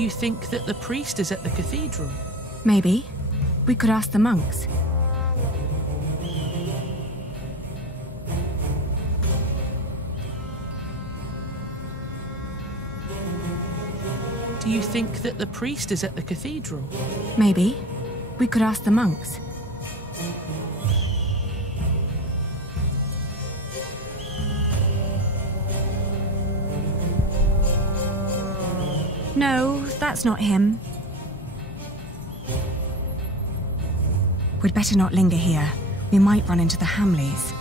you think that the priest is at the cathedral? Maybe. We could ask the monks. Do you think that the priest is at the cathedral? Maybe. We could ask the monks. No, that's not him. We'd better not linger here. We might run into the Hamleys.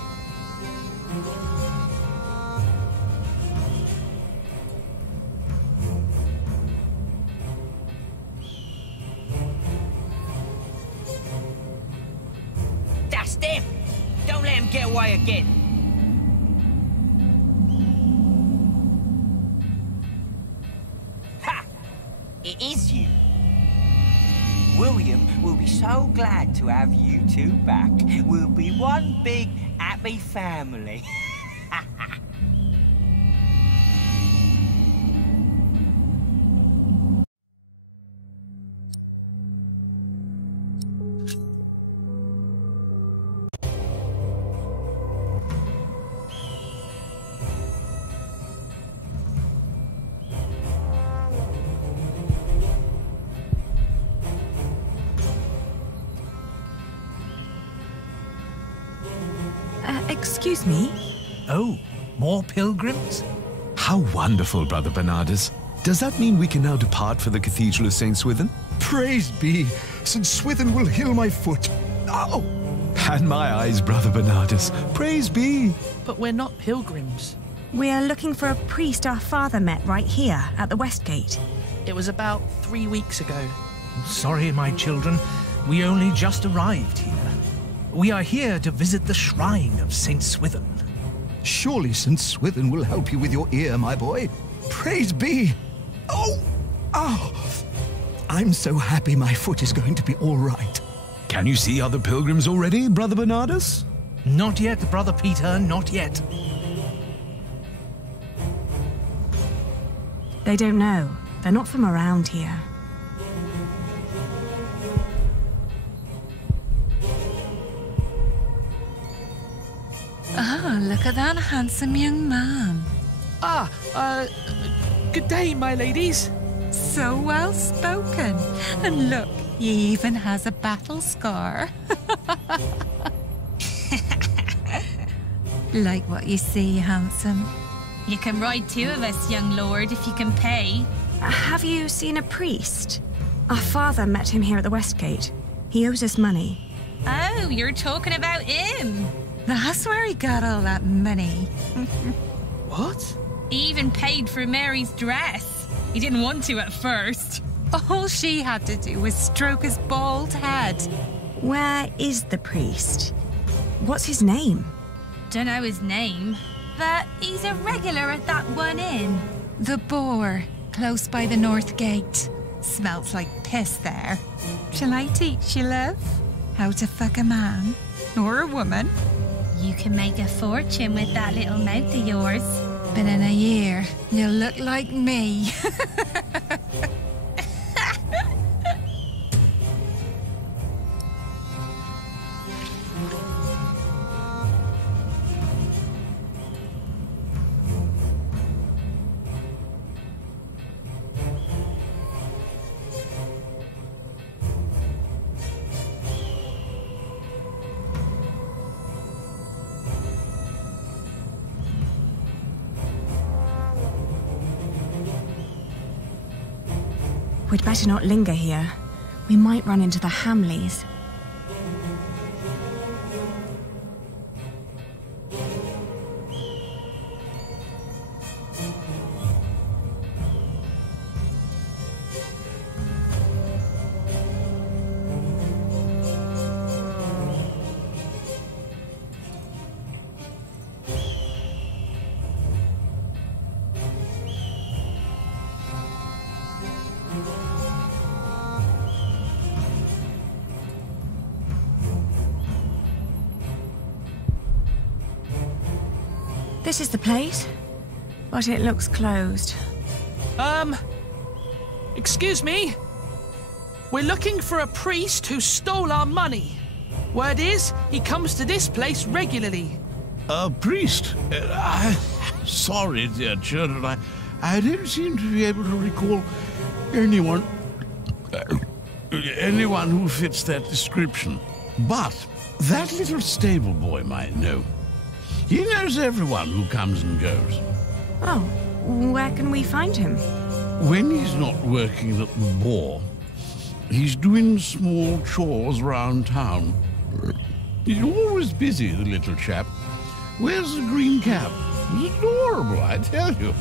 That's them! Don't let them get away again! Ha! It is you! William will be so glad to have you two back. We'll be one big, happy family. Excuse me? Oh, more pilgrims? How wonderful, Brother Bernardus. Does that mean we can now depart for the Cathedral of St. Swithin? Praise be! St. Swithin will heal my foot. Oh! And my eyes, Brother Bernardus. Praise be! But we're not pilgrims. We're looking for a priest our father met right here, at the West Gate. It was about 3 weeks ago. Sorry, my children. We only just arrived here. We are here to visit the shrine of St. Swithin. Surely St. Swithin will help you with your ear, my boy. Praise be! Oh! Oh! I'm so happy my foot is going to be all right. Can you see other pilgrims already, Brother Bernardus? Not yet, Brother Peter, not yet. They don't know. They're not from around here. Ah, look at that handsome young man. Good day, my ladies. So well spoken. And look, he even has a battle scar. Like what you see, handsome. You can ride 2 of us, young lord, if you can pay. Have you seen a priest? Our father met him here at the West Gate. He owes us money. Oh, you're talking about him. That's where he got all that money. What? He even paid for Mary's dress. He didn't want to at first. All she had to do was stroke his bald head. Where is the priest? What's his name? Don't know his name, but he's a regular at that one inn. The Boar, close by the North Gate. Smells like piss there. Shall I teach you, love? How to fuck a man or a woman? You can make a fortune with that little mouth of yours. But in a year, you'll look like me. We'd better not linger here. We might run into the Hamleys. This is the place, but it looks closed. Excuse me? We're looking for a priest who stole our money. Word is, he comes to this place regularly. A priest? Sorry, dear children. I don't seem to be able to recall anyone who fits that description. But that little stable boy might know. He knows everyone who comes and goes. Oh, where can we find him? When he's not working at the boar, he's doing small chores round town. He's always busy, the little chap. Wears a green cap. It's adorable, I tell you.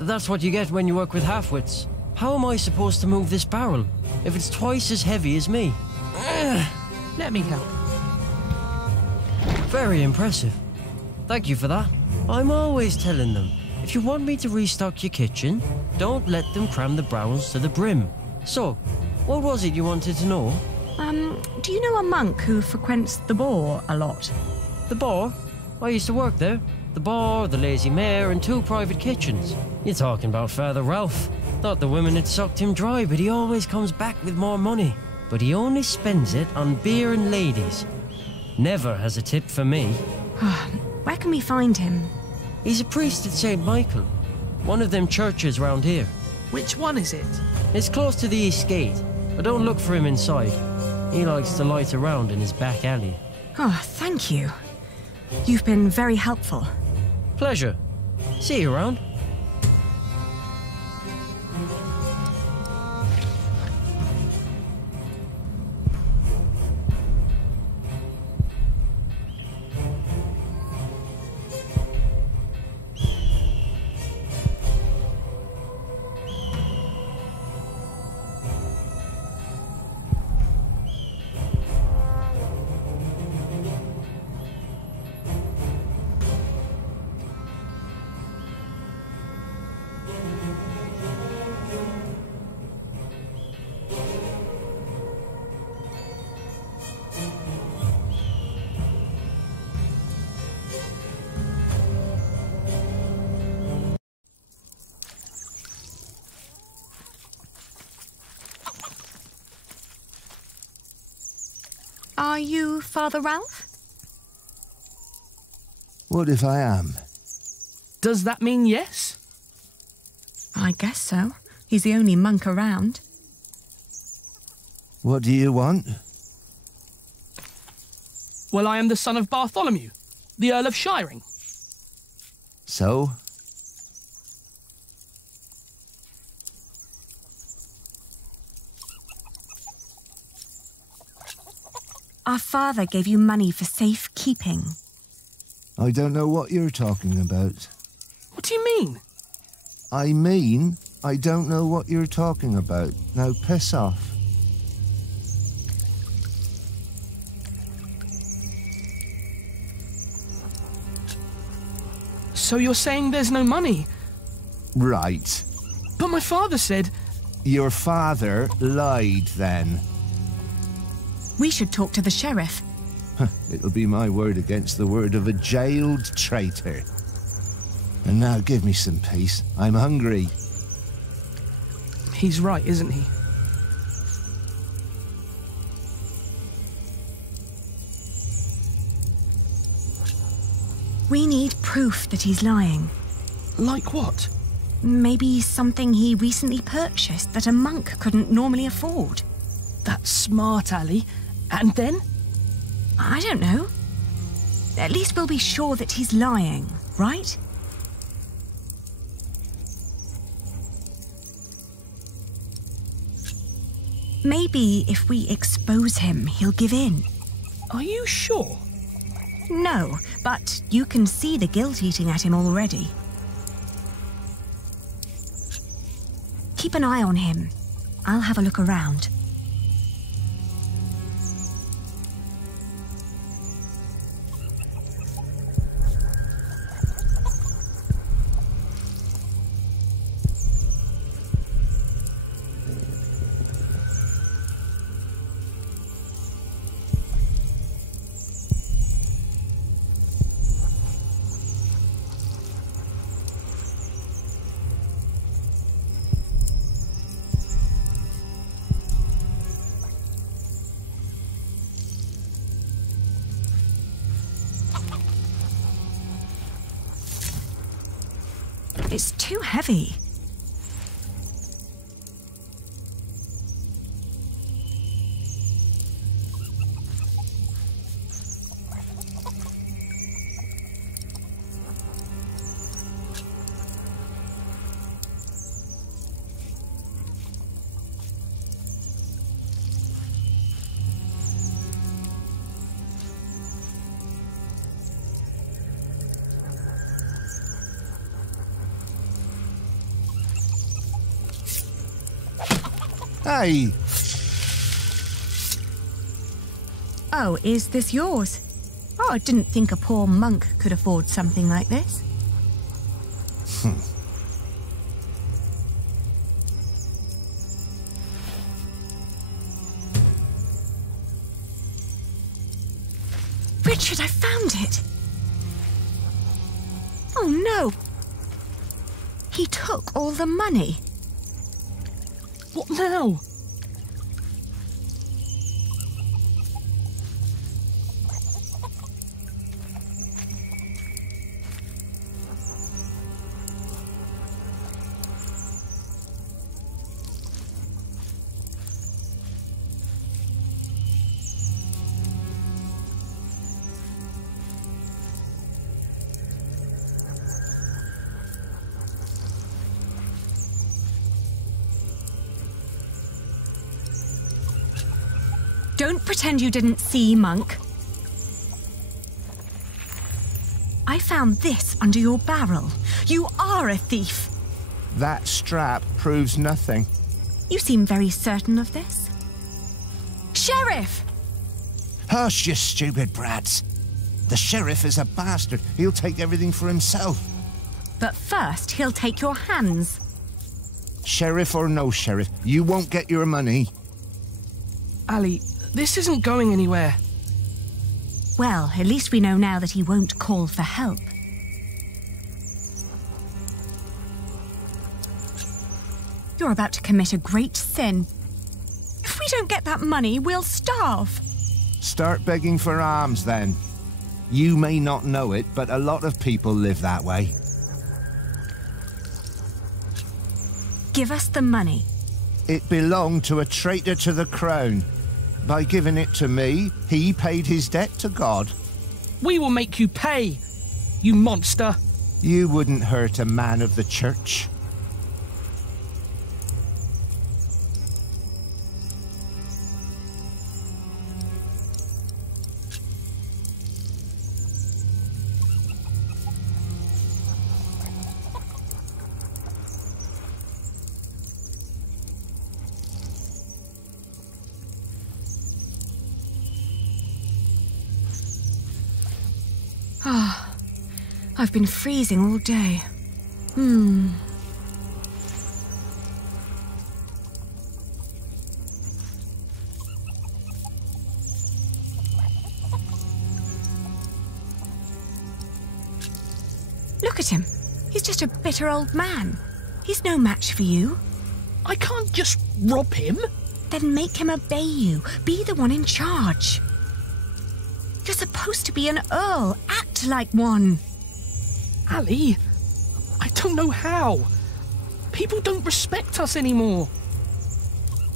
That's what you get when you work with half-wits. How am I supposed to move this barrel if it's twice as heavy as me? Let me help. Very impressive. Thank you for that. I'm always telling them, if you want me to restock your kitchen, don't let them cram the barrels to the brim. So, what was it you wanted to know? Do you know a monk who frequents the boar a lot? The bar? I used to work there. The bar, the Lazy Mare, and 2 private kitchens. You're talking about Father Ralph. Thought the women had sucked him dry, but he always comes back with more money. But he only spends it on beer and ladies. Never has a tip for me. Where can we find him? He's a priest at St. Michael. One of them churches round here. Which one is it? It's close to the East Gate, but don't look for him inside. He likes to light around in his back alley. Oh, thank you. You've been very helpful. Pleasure. See you around. Are you Father Ralph? What if I am? Does that mean yes? I guess so. He's the only monk around. What do you want? Well, I am the son of Bartholomew, the Earl of Shiring. So? Our father gave you money for safekeeping. I don't know what you're talking about. What do you mean? I mean, I don't know what you're talking about. Now piss off. So you're saying there's no money? Right. But my father said... Your father lied then. We should talk to the sheriff. It'll be my word against the word of a jailed traitor. And now give me some peace. I'm hungry. He's right, isn't he? We need proof that he's lying. Like what? Maybe something he recently purchased that a monk couldn't normally afford. That's smart, Ali. And then? I don't know. At least we'll be sure that he's lying, right? Maybe if we expose him, he'll give in. Are you sure? No, but you can see the guilt eating at him already. Keep an eye on him. I'll have a look around. It's too heavy. Hey! Oh, is this yours? Oh, I didn't think a poor monk could afford something like this. Richard, I found it! Oh no! He took all the money. What now? Don't pretend you didn't see, monk. I found this under your barrel. You are a thief. That strap proves nothing. You seem very certain of this. Sheriff! Hush, you stupid brats. The sheriff is a bastard. He'll take everything for himself. But first, he'll take your hands. Sheriff or no sheriff, you won't get your money. Ali, this isn't going anywhere. Well, at least we know now that he won't call for help. You're about to commit a great sin. If we don't get that money, we'll starve. Start begging for alms, then. You may not know it, but a lot of people live that way. Give us the money. It belonged to a traitor to the crown. By giving it to me, he paid his debt to God. We will make you pay, you monster. You wouldn't hurt a man of the church. Ah, I've been freezing all day. Look at him. He's just a bitter old man. He's no match for you. I can't just rob him. Then make him obey you. Be the one in charge. You're supposed to be an earl. Act like one. Ali, I don't know how. People don't respect us anymore.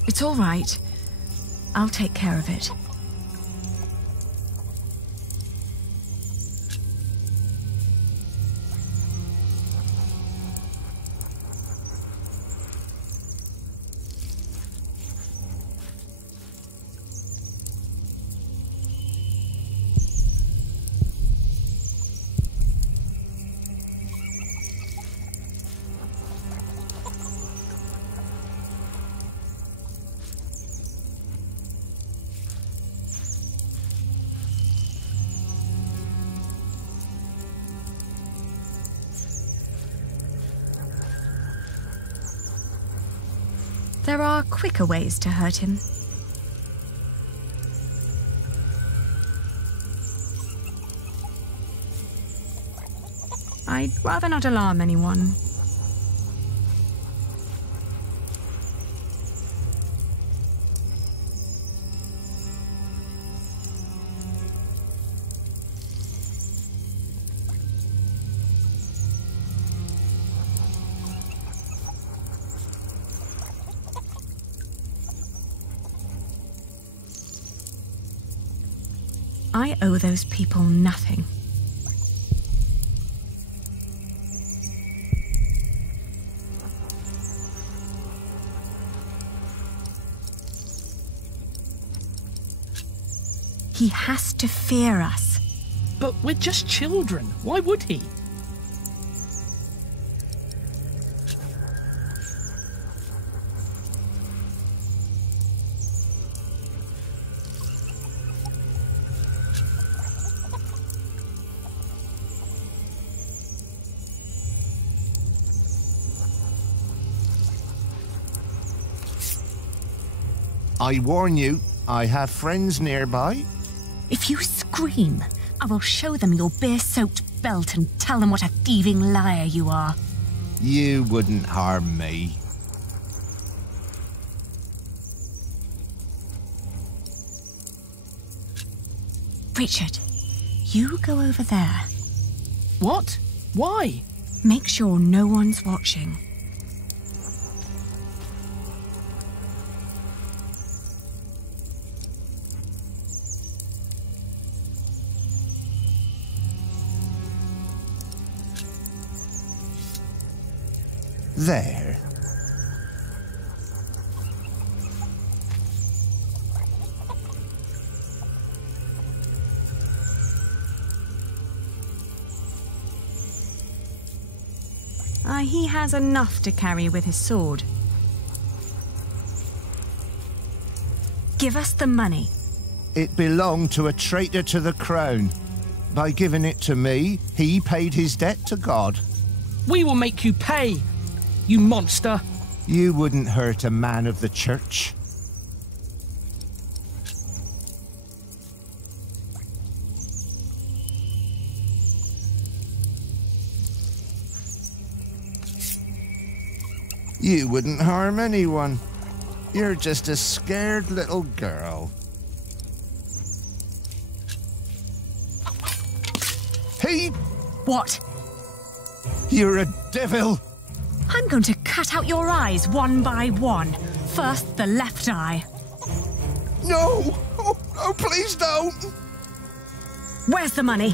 It's all right. I'll take care of it. There are quicker ways to hurt him. I'd rather not alarm anyone. I owe those people nothing. He has to fear us. But we're just children. Why would he? I warn you, I have friends nearby. If you scream, I will show them your beer-soaked belt and tell them what a thieving liar you are. You wouldn't harm me. Richard, you go over there. What? Why? Make sure no one's watching. There. He has enough to carry with his sword. Give us the money. It belonged to a traitor to the crown. By giving it to me, he paid his debt to God. We will make you pay, you monster. You wouldn't hurt a man of the church. You wouldn't harm anyone. You're just a scared little girl. Hey! What? You're a devil! I'm going to cut out your eyes one by one. First, the left eye. No! Oh, please don't! Where's the money?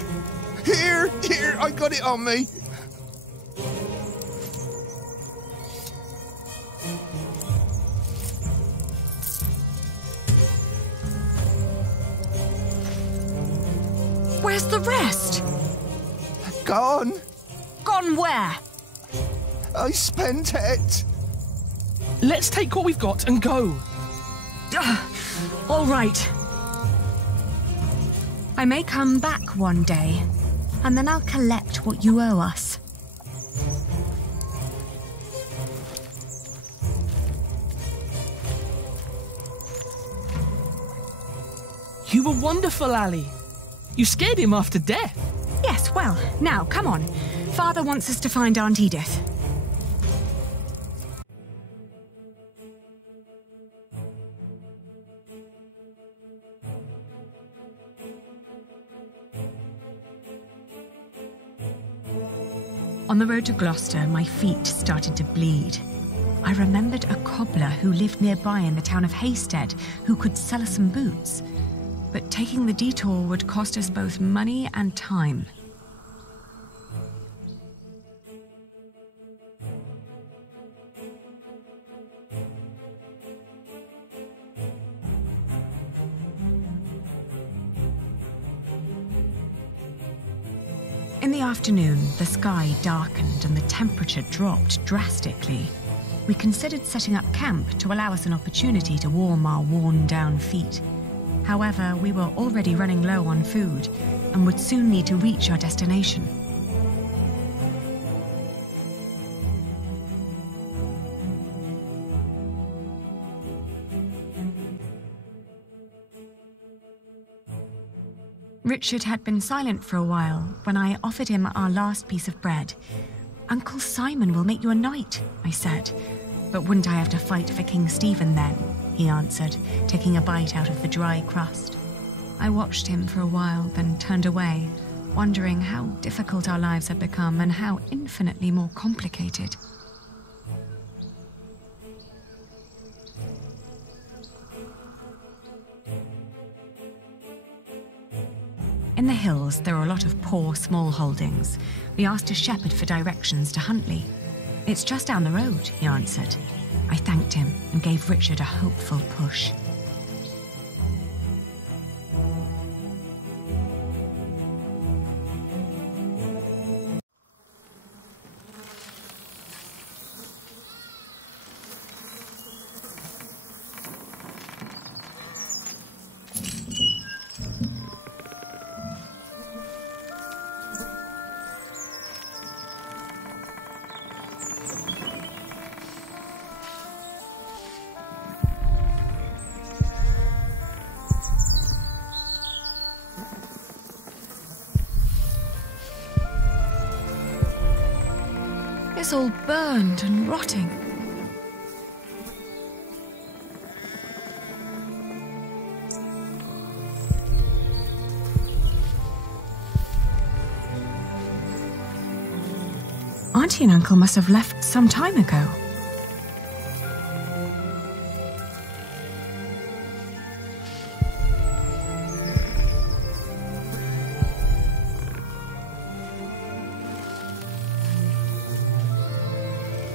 Here, I got it on me. Where's the rest? Gone. Gone where? I spent it. Let's take what we've got and go. All right. I may come back one day, and then I'll collect what you owe us. You were wonderful, Ali. You scared him after death. Yes, well, now, come on. Father wants us to find Aunt Edith. On the road to Gloucester, my feet started to bleed. I remembered a cobbler who lived nearby in the town of Hastead who could sell us some boots. But taking the detour would cost us both money and time. In the afternoon, the sky darkened and the temperature dropped drastically. We considered setting up camp to allow us an opportunity to warm our worn-down feet. However, we were already running low on food and would soon need to reach our destination. Richard had been silent for a while when I offered him our last piece of bread. "Uncle Simon will make you a knight," I said. "But wouldn't I have to fight for King Stephen then?" he answered, taking a bite out of the dry crust. I watched him for a while, then turned away, wondering how difficult our lives had become and how infinitely more complicated. In the hills, there are a lot of poor, small holdings. We asked a shepherd for directions to Huntley. "It's just down the road," he answered. I thanked him and gave Richard a hopeful push. It's all burned and rotting. Auntie and Uncle must have left some time ago.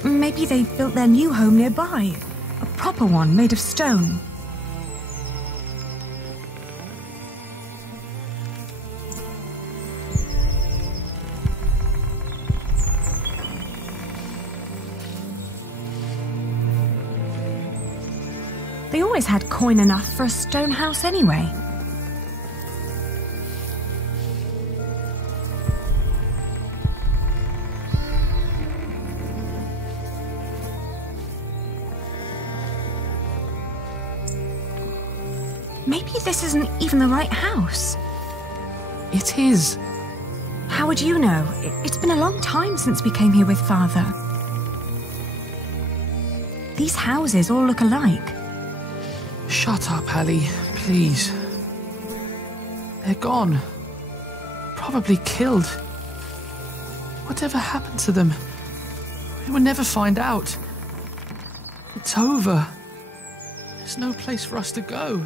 Maybe they built their new home nearby. A proper one made of stone. They always had coin enough for a stone house anyway. Maybe this isn't even the right house. It is. How would you know? It's been a long time since we came here with Father. These houses all look alike. Shut up, Hallie, please. They're gone. Probably killed. Whatever happened to them? We will never find out. It's over. There's no place for us to go.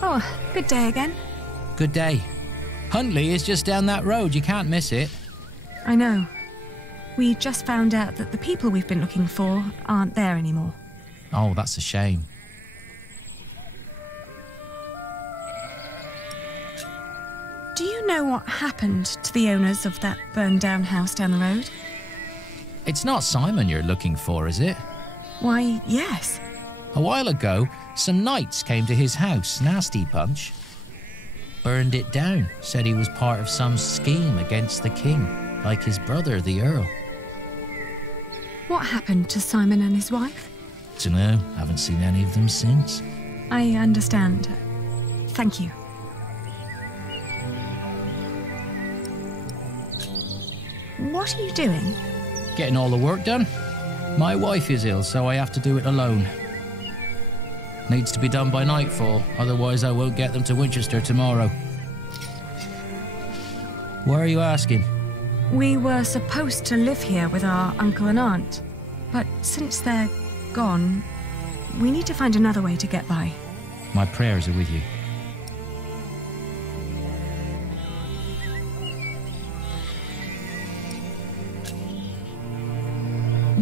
Oh, good day again. Good day. Huntley is just down that road. You can't miss it. I know. We just found out that the people we've been looking for aren't there anymore. Oh, that's a shame. Do you know what happened to the owners of that burned-down house down the road? It's not Simon you're looking for, is it? Why, yes. A while ago, some knights came to his house, nasty bunch. Burned it down, said he was part of some scheme against the king, like his brother, the Earl. What happened to Simon and his wife? Dunno, haven't seen any of them since. I understand. Thank you. What are you doing? Getting all the work done. My wife is ill, so I have to do it alone. Needs to be done by nightfall, otherwise I won't get them to Winchester tomorrow. Why are you asking? We were supposed to live here with our uncle and aunt, but since they're gone, we need to find another way to get by. My prayers are with you.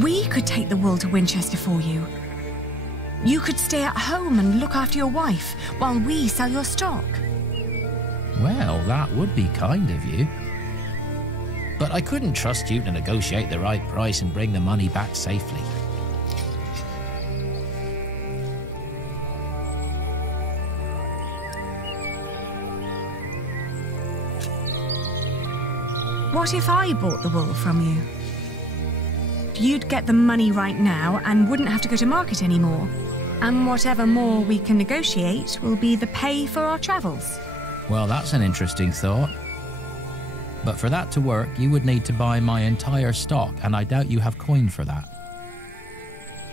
We could take the wool to Winchester for you. You could stay at home and look after your wife while we sell your stock. Well, that would be kind of you. But I couldn't trust you to negotiate the right price and bring the money back safely. What if I bought the wool from you? You'd get the money right now and wouldn't have to go to market anymore. And whatever more we can negotiate will be the pay for our travels. Well, that's an interesting thought. But for that to work, you would need to buy my entire stock, and I doubt you have coin for that.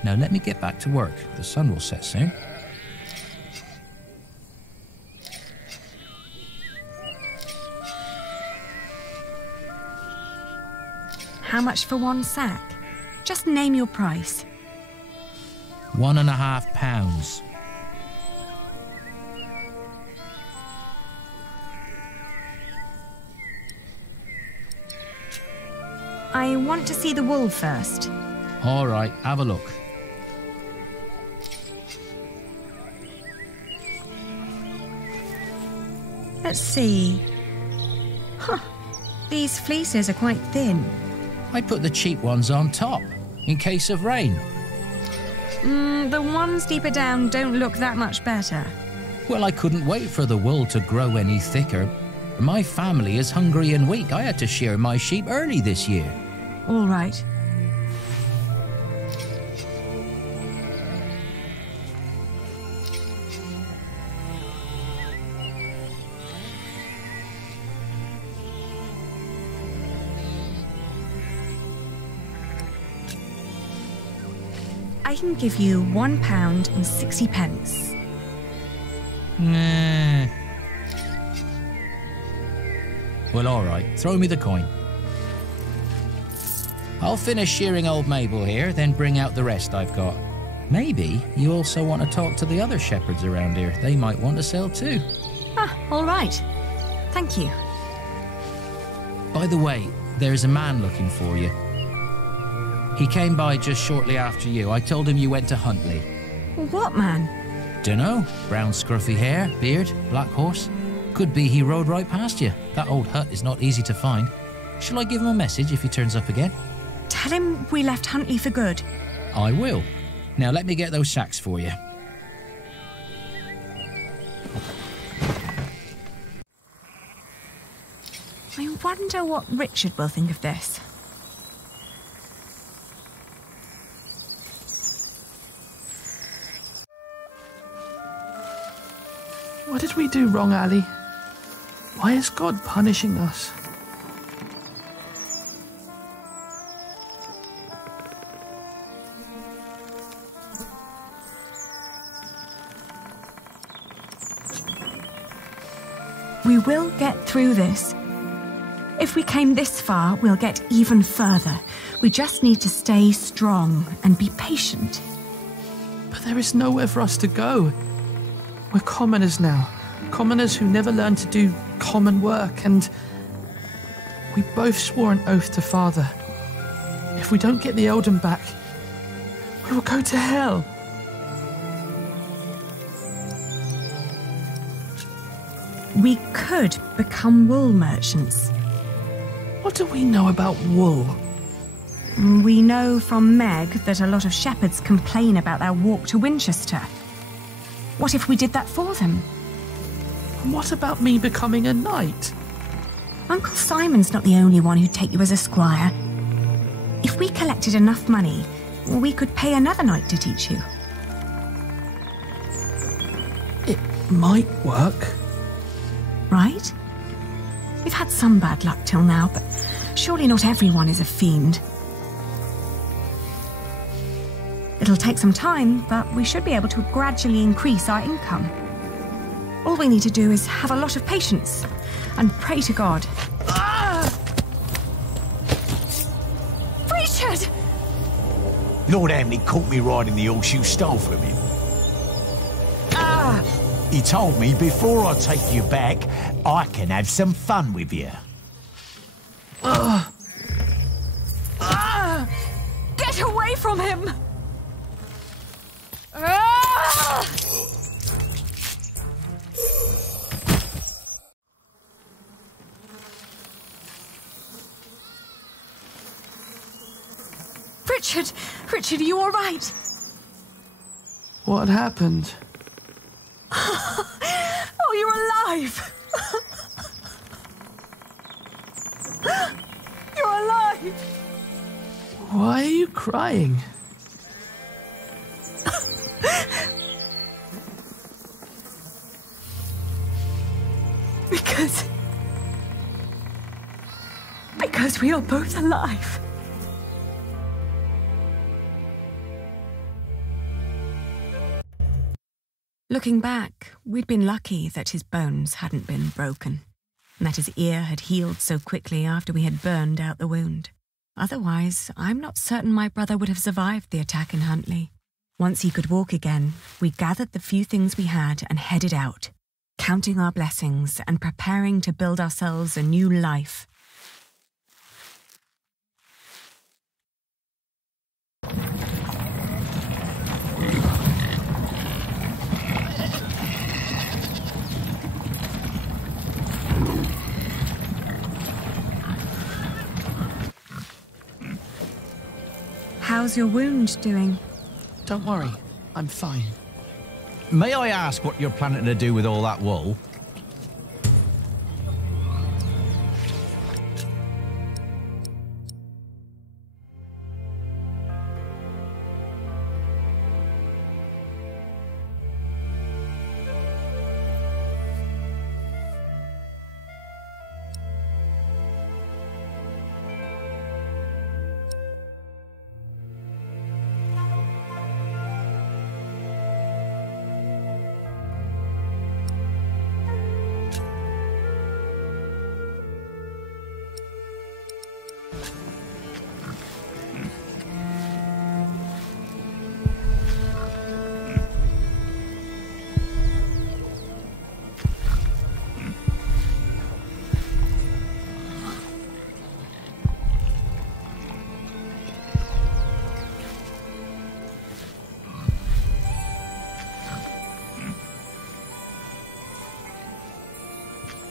Now let me get back to work. The sun will set soon. How much for one sack? Just name your price. £1.50. I want to see the wool first. All right, have a look. Let's see. Huh. These fleeces are quite thin. I put the cheap ones on top, in case of rain. The ones deeper down don't look that much better. Well, I couldn't wait for the wool to grow any thicker. My family is hungry and weak. I had to shear my sheep early this year. All right. I can give you £1.60. Nah. Well, all right. Throw me the coin. I'll finish shearing old Mabel here, then bring out the rest I've got. Maybe you also want to talk to the other shepherds around here. They might want to sell too. Ah, all right. Thank you. By the way, there's a man looking for you. He came by just shortly after you. I told him you went to Huntley. What man? Dunno. Brown scruffy hair, beard, black horse. Could be he rode right past you. That old hut is not easy to find. Shall I give him a message if he turns up again? Tell him we left Huntley for good. I will. Now let me get those sacks for you. I wonder what Richard will think of this. What did we do wrong, Ali? Why is God punishing us? We will get through this. If we came this far, we'll get even further. We just need to stay strong and be patient. But there is nowhere for us to go. We're commoners now. Commoners who never learned to do common work, and we both swore an oath to Father. If we don't get the Eldon back, we will go to hell. We could become wool merchants. What do we know about wool? We know from Meg that a lot of shepherds complain about their walk to Winchester. What if we did that for them? And what about me becoming a knight? Uncle Simon's not the only one who'd take you as a squire. If we collected enough money, we could pay another knight to teach you. It might work. Right? We've had some bad luck till now, but surely not everyone is a fiend. It'll take some time, but we should be able to gradually increase our income. All we need to do is have a lot of patience and pray to God. Richard! Lord Hamley caught me riding the horse you stole from him. He told me before I take you back, I can have some fun with you. Get away from him! Richard, are you all right? What happened? Oh, you're alive! You're alive! Why are you crying? Because we are both alive. Looking back, we'd been lucky that his bones hadn't been broken, and that his ear had healed so quickly after we had burned out the wound. Otherwise, I'm not certain my brother would have survived the attack in Huntley. Once he could walk again, we gathered the few things we had and headed out, counting our blessings and preparing to build ourselves a new life. How's your wound doing? Don't worry, I'm fine. May I ask what you're planning to do with all that wool?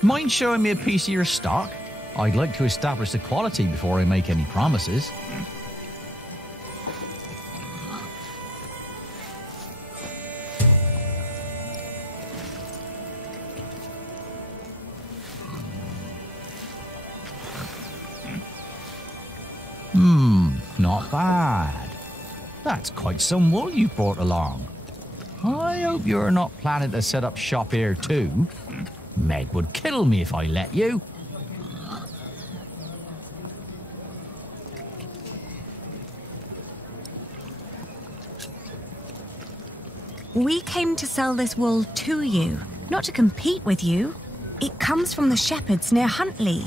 Mind showing me a piece of your stock? I'd like to establish the quality before I make any promises. Not bad. That's quite some wool you've brought along. I hope you're not planning to set up shop here too. Meg would kill me if I let you. We came to sell this wool to you, not to compete with you. It comes from the shepherds near Huntley.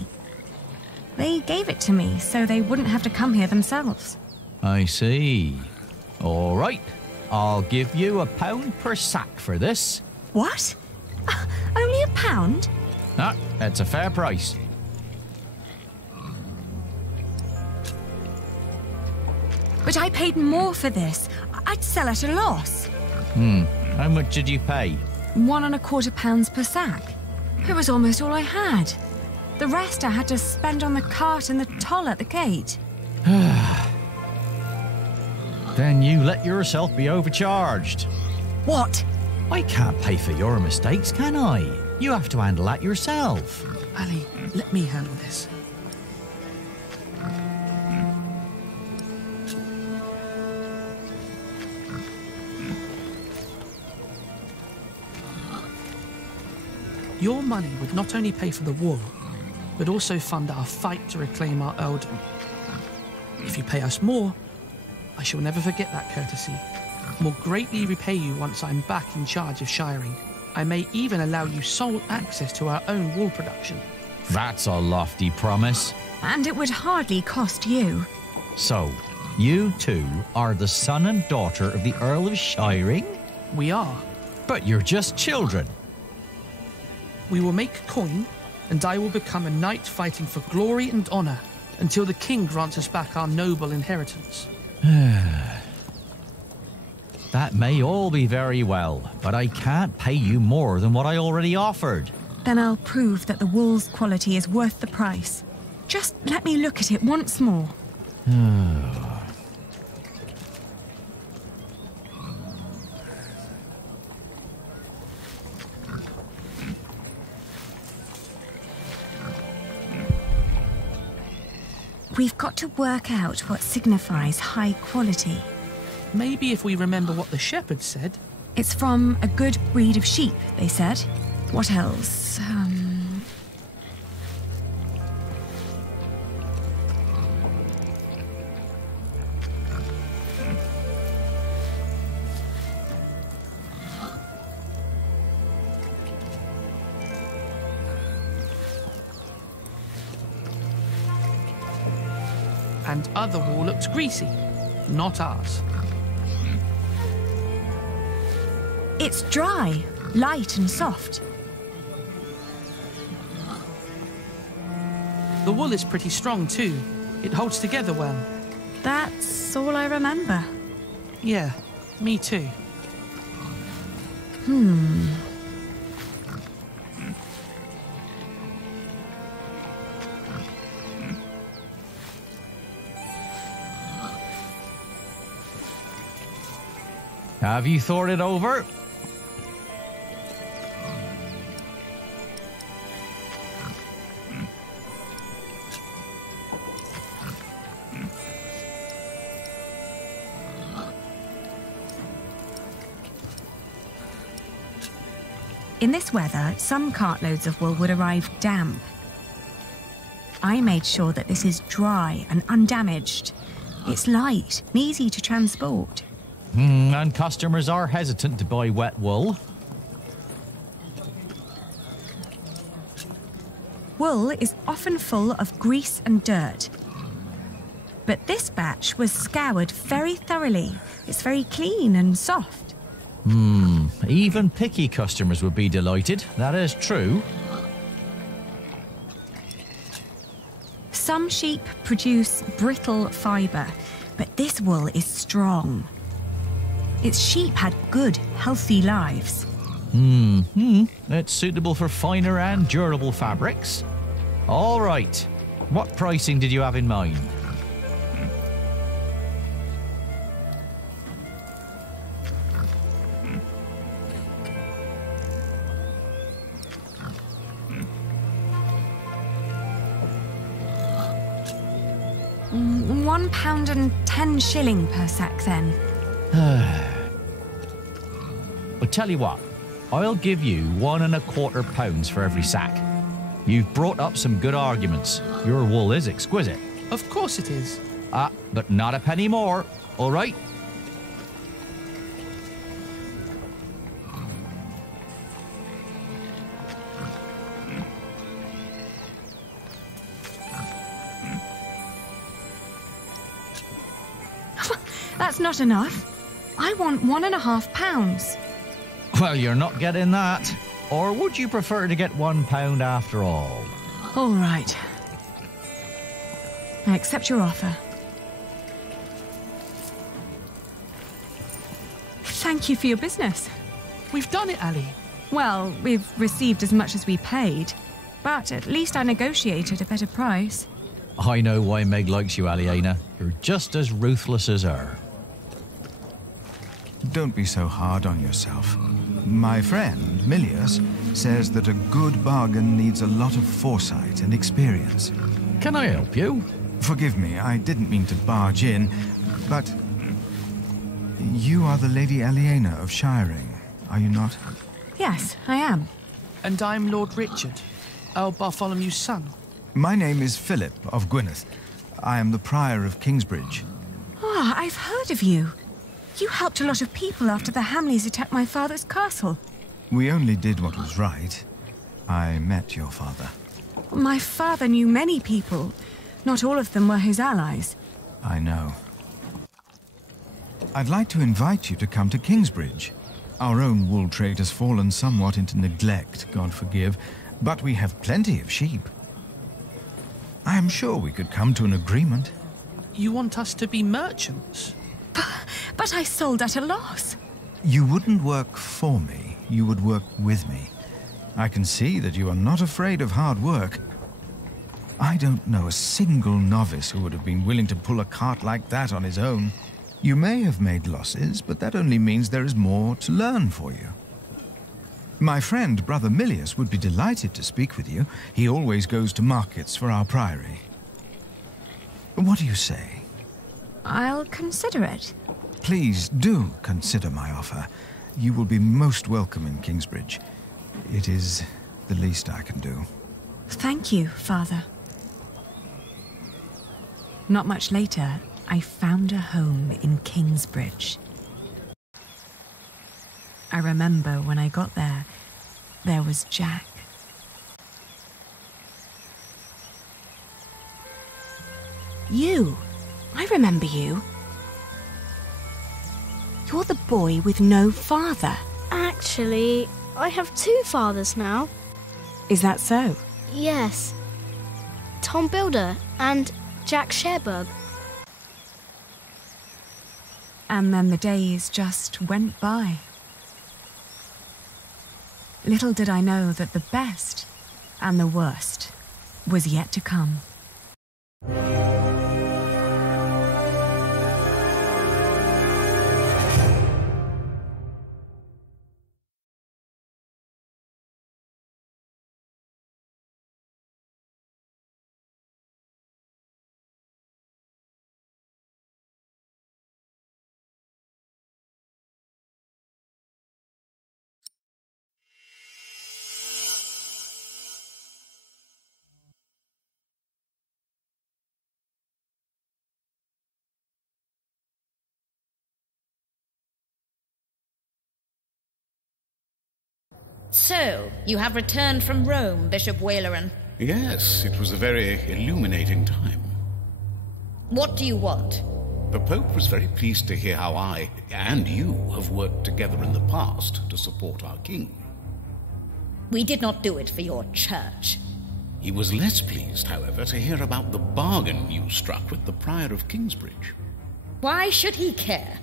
They gave it to me so they wouldn't have to come here themselves. I see. All right. I'll give you £1 per sack for this. What? Only £1? That's a fair price. But I paid more for this. I'd sell at a loss. How much did you pay? £1.25 per sack. It was almost all I had. The rest I had to spend on the cart and the toll at the gate. Then you let yourself be overcharged. What? I can't pay for your mistakes, can I? You have to handle that yourself. Ali, let me handle this. Your money would not only pay for the wool, but also fund our fight to reclaim our earldom. If you pay us more, I shall never forget that courtesy. Will greatly repay you once I'm back in charge of shiring. I may even allow you sole access to our own wool production. That's a lofty promise. And it would hardly cost you. So, you two are the son and daughter of the Earl of Shiring? We are. But you're just children. We will make coin, and I will become a knight fighting for glory and honour until the king grants us back our noble inheritance. That may all be very well, but I can't pay you more than what I already offered. Then I'll prove that the wool's quality is worth the price. Just let me look at it once more. We've got to work out what signifies high quality. Maybe if we remember what the shepherd said. It's from a good breed of sheep, they said. What else? And other wool looks greasy, not ours. It's dry, light and soft. The wool is pretty strong too. It holds together well. That's all I remember. Yeah, me too. Have you thought it over? In this weather, some cartloads of wool would arrive damp. I made sure that this is dry and undamaged. It's light and easy to transport. And customers are hesitant to buy wet wool. Wool is often full of grease and dirt. But this batch was scoured very thoroughly. It's very clean and soft. Even picky customers would be delighted. That is true. Some sheep produce brittle fibre, but this wool is strong. Its sheep had good, healthy lives. It's suitable for finer and durable fabrics. All right. What pricing did you have in mind? £1.10 per sack, then. But tell you what, I'll give you £1.25 for every sack. You've brought up some good arguments. Your wool is exquisite. Of course it is. But not a penny more, all right? That's not enough. I want £1.50. Well, you're not getting that. Or would you prefer to get £1 after all? All right. I accept your offer. Thank you for your business. We've done it, Ali. Well, we've received as much as we paid, but at least I negotiated a better price. I know why Meg likes you, Aliena. You're just as ruthless as her. Don't be so hard on yourself. My friend, Milius, says that a good bargain needs a lot of foresight and experience. Can I help you? Forgive me, I didn't mean to barge in, but... You are the Lady Aliena of Shiring, are you not? Yes, I am. And I'm Lord Richard, Earl Bartholomew's son. My name is Philip of Gwynedd. I am the Prior of Kingsbridge. Ah, I've heard of you. You helped a lot of people after the Hamleys attacked my father's castle. We only did what was right. I met your father. My father knew many people. Not all of them were his allies. I know. I'd like to invite you to come to Kingsbridge. Our own wool trade has fallen somewhat into neglect, God forgive, but we have plenty of sheep. I am sure we could come to an agreement. You want us to be merchants? But I sold at a loss. You wouldn't work for me, you would work with me. I can see that you are not afraid of hard work. I don't know a single novice who would have been willing to pull a cart like that on his own. You may have made losses, but that only means there is more to learn for you. My friend, Brother Milius, would be delighted to speak with you. He always goes to markets for our priory. What do you say? I'll consider it. Please do consider my offer. You will be most welcome in Kingsbridge. It is the least I can do. Thank you, Father. Not much later, I found a home in Kingsbridge. I remember when I got there, there was Jack. You! I remember you. You're the boy with no father. Actually, I have two fathers now. Is that so? Yes. Tom Builder and Jack Sherbug. And then the days just went by. Little did I know that the best and the worst was yet to come. So, you have returned from Rome, Bishop Waleran. Yes, it was a very illuminating time. What do you want? The Pope was very pleased to hear how I, and you, have worked together in the past to support our king. We did not do it for your church. He was less pleased, however, to hear about the bargain you struck with the Prior of Kingsbridge. Why should he care?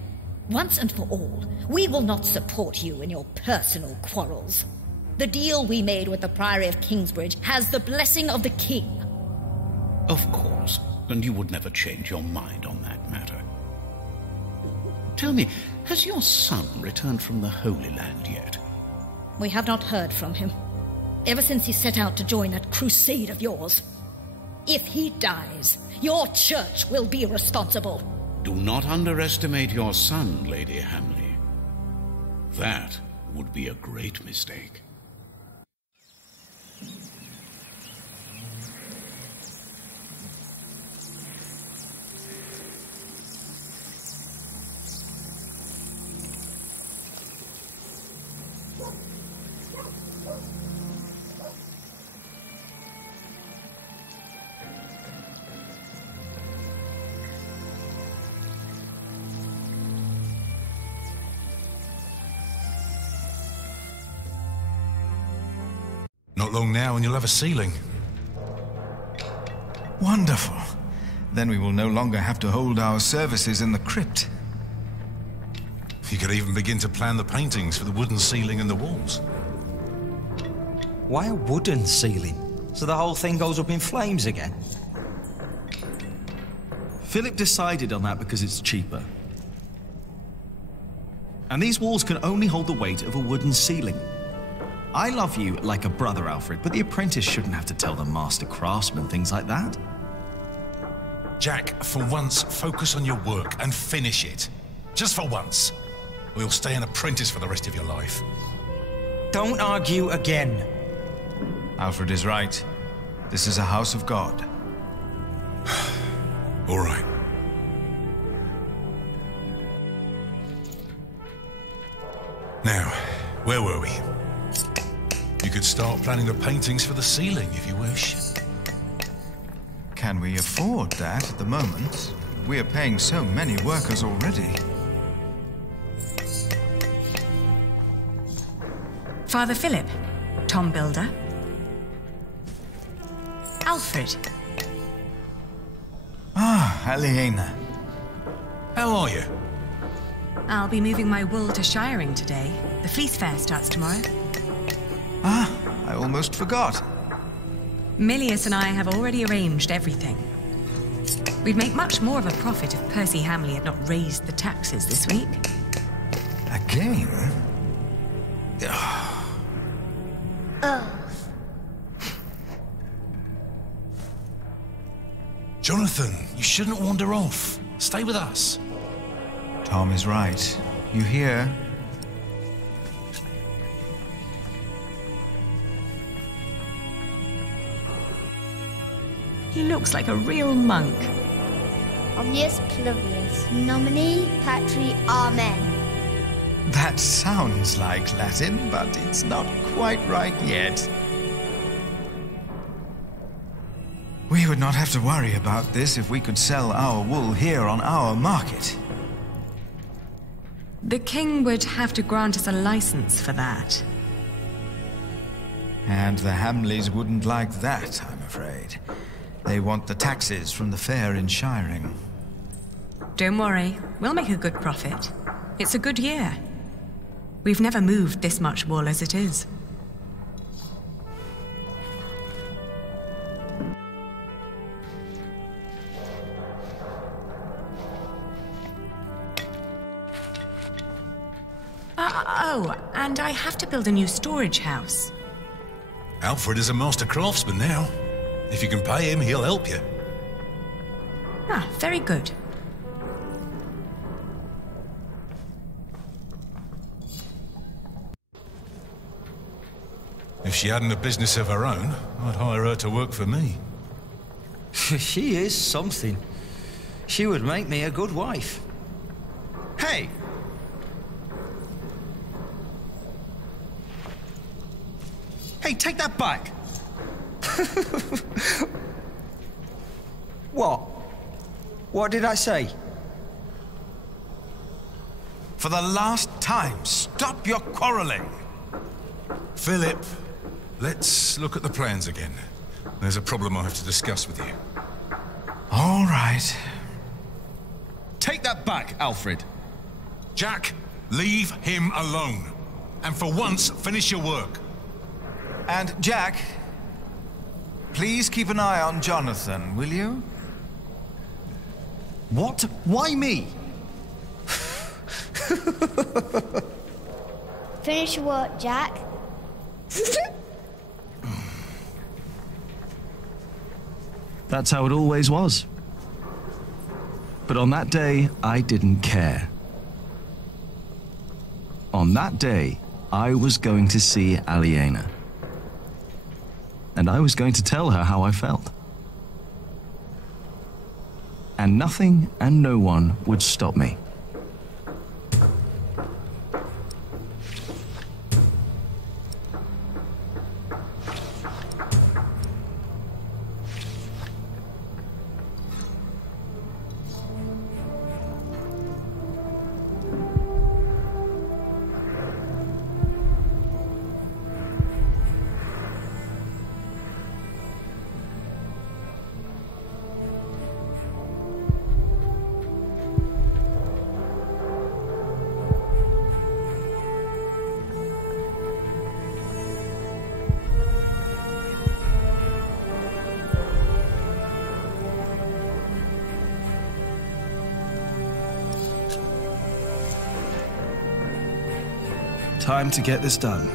Once and for all, we will not support you in your personal quarrels. The deal we made with the Priory of Kingsbridge has the blessing of the king. Of course, and you would never change your mind on that matter. Tell me, has your son returned from the Holy Land yet? We have not heard from him, ever since he set out to join that crusade of yours. If he dies, your church will be responsible. Do not underestimate your son, Lady Hamley. That would be a great mistake. Not long now and you'll have a ceiling. Wonderful. Then we will no longer have to hold our services in the crypt. You could even begin to plan the paintings for the wooden ceiling and the walls. Why a wooden ceiling? So the whole thing goes up in flames again? Philip decided on that because it's cheaper. And these walls can only hold the weight of a wooden ceiling. I love you like a brother, Alfred, but the apprentice shouldn't have to tell the master craftsman things like that. Jack, for once, focus on your work and finish it. Just for once. Or you'll stay an apprentice for the rest of your life. Don't argue again. Alfred is right. This is a house of God. All right. Now, where were we? You could start planning the paintings for the ceiling if you wish. Can we afford that at the moment? We are paying so many workers already. Father Philip, Tom Builder. Alfred. Ah, Aliena. How are you? I'll be moving my wool to shiring today. The fleece fair starts tomorrow. Ah, I almost forgot. Milius and I have already arranged everything. We'd make much more of a profit if Percy Hamley had not raised the taxes this week. Again? Jonathan, you shouldn't wander off. Stay with us. Tom is right. You hear? He looks like a real monk. Omnius Pluvius, nomine patri amen. That sounds like Latin, but it's not quite right yet. We would not have to worry about this if we could sell our wool here on our market. The king would have to grant us a license for that. And the Hamleys wouldn't like that, I'm afraid. They want the taxes from the fair in shiring. Don't worry, we'll make a good profit. It's a good year. We've never moved this much wool as it is. Oh, and I have to build a new storage house. Alfred is a master craftsman now. If you can pay him, he'll help you. Ah, very good. If she hadn't a business of her own, I'd hire her to work for me. She is something. She would make me a good wife. Hey! Hey, take that back! What? What did I say? For the last time, stop your quarreling! Philip, let's look at the plans again. There's a problem I have to discuss with you. All right. Take that back, Alfred. Jack, leave him alone. And for once, finish your work. And Jack, please keep an eye on Jonathan, will you? What? Why me? Finish your work, Jack. That's how it always was. But on that day, I didn't care. On that day, I was going to see Aliena. And I was going to tell her how I felt. And nothing and no one would stop me. Time to get this done.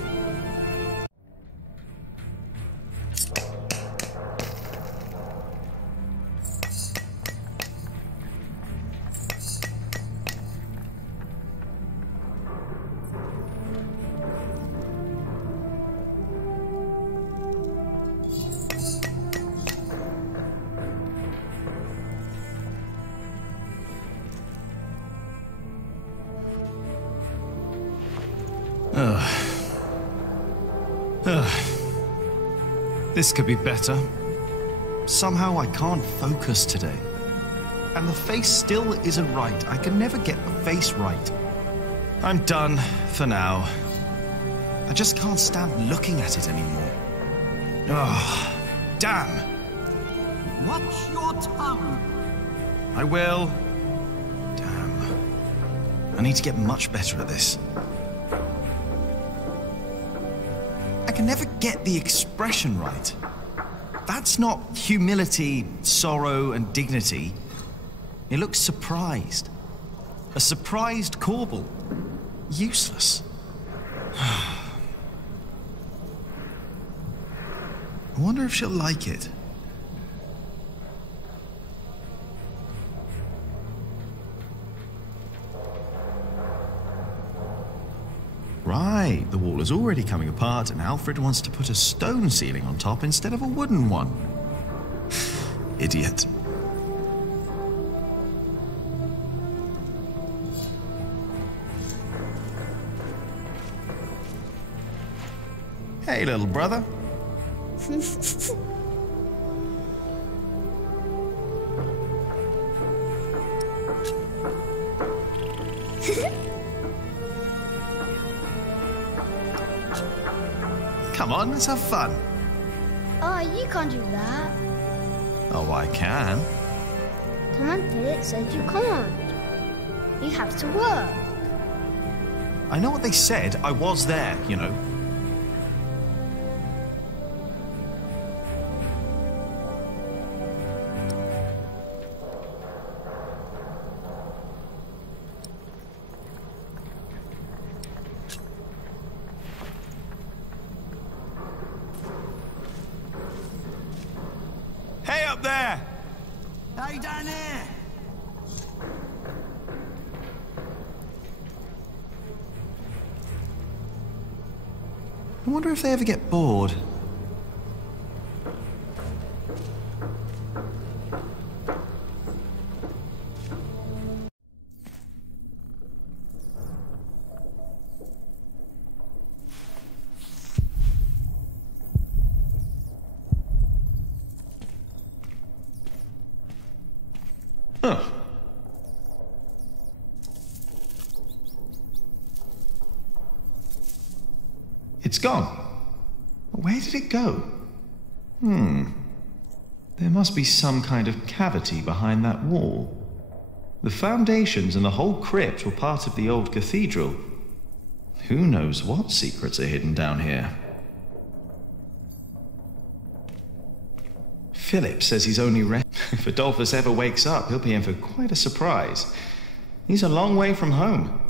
This could be better. Somehow I can't focus today. And the face still isn't right. I can never get the face right. I'm done for now. I just can't stand looking at it anymore. Oh, damn! Watch your tongue. I will. Damn. I need to get much better at this. I can never get the expression right. That's not humility, sorrow, and dignity. It looks surprised. A surprised Corbel. Useless. I wonder if she'll like it. Right, the wall is already coming apart and Alfred wants to put a stone ceiling on top instead of a wooden one. Idiot. Hey, little brother. Come on, let's have fun. Oh, you can't do that. Oh, I can. Tom and Philip said you can't. You have to work. I know what they said. I was there, you know. Hey up there! Hey down there! I wonder if they ever get bored. Huh. It's gone. Where did it go? There must be some kind of cavity behind that wall. The foundations and the whole crypt were part of the old cathedral. Who knows what secrets are hidden down here? Philip says he's only If Adolphus ever wakes up, he'll be in for quite a surprise. He's a long way from home.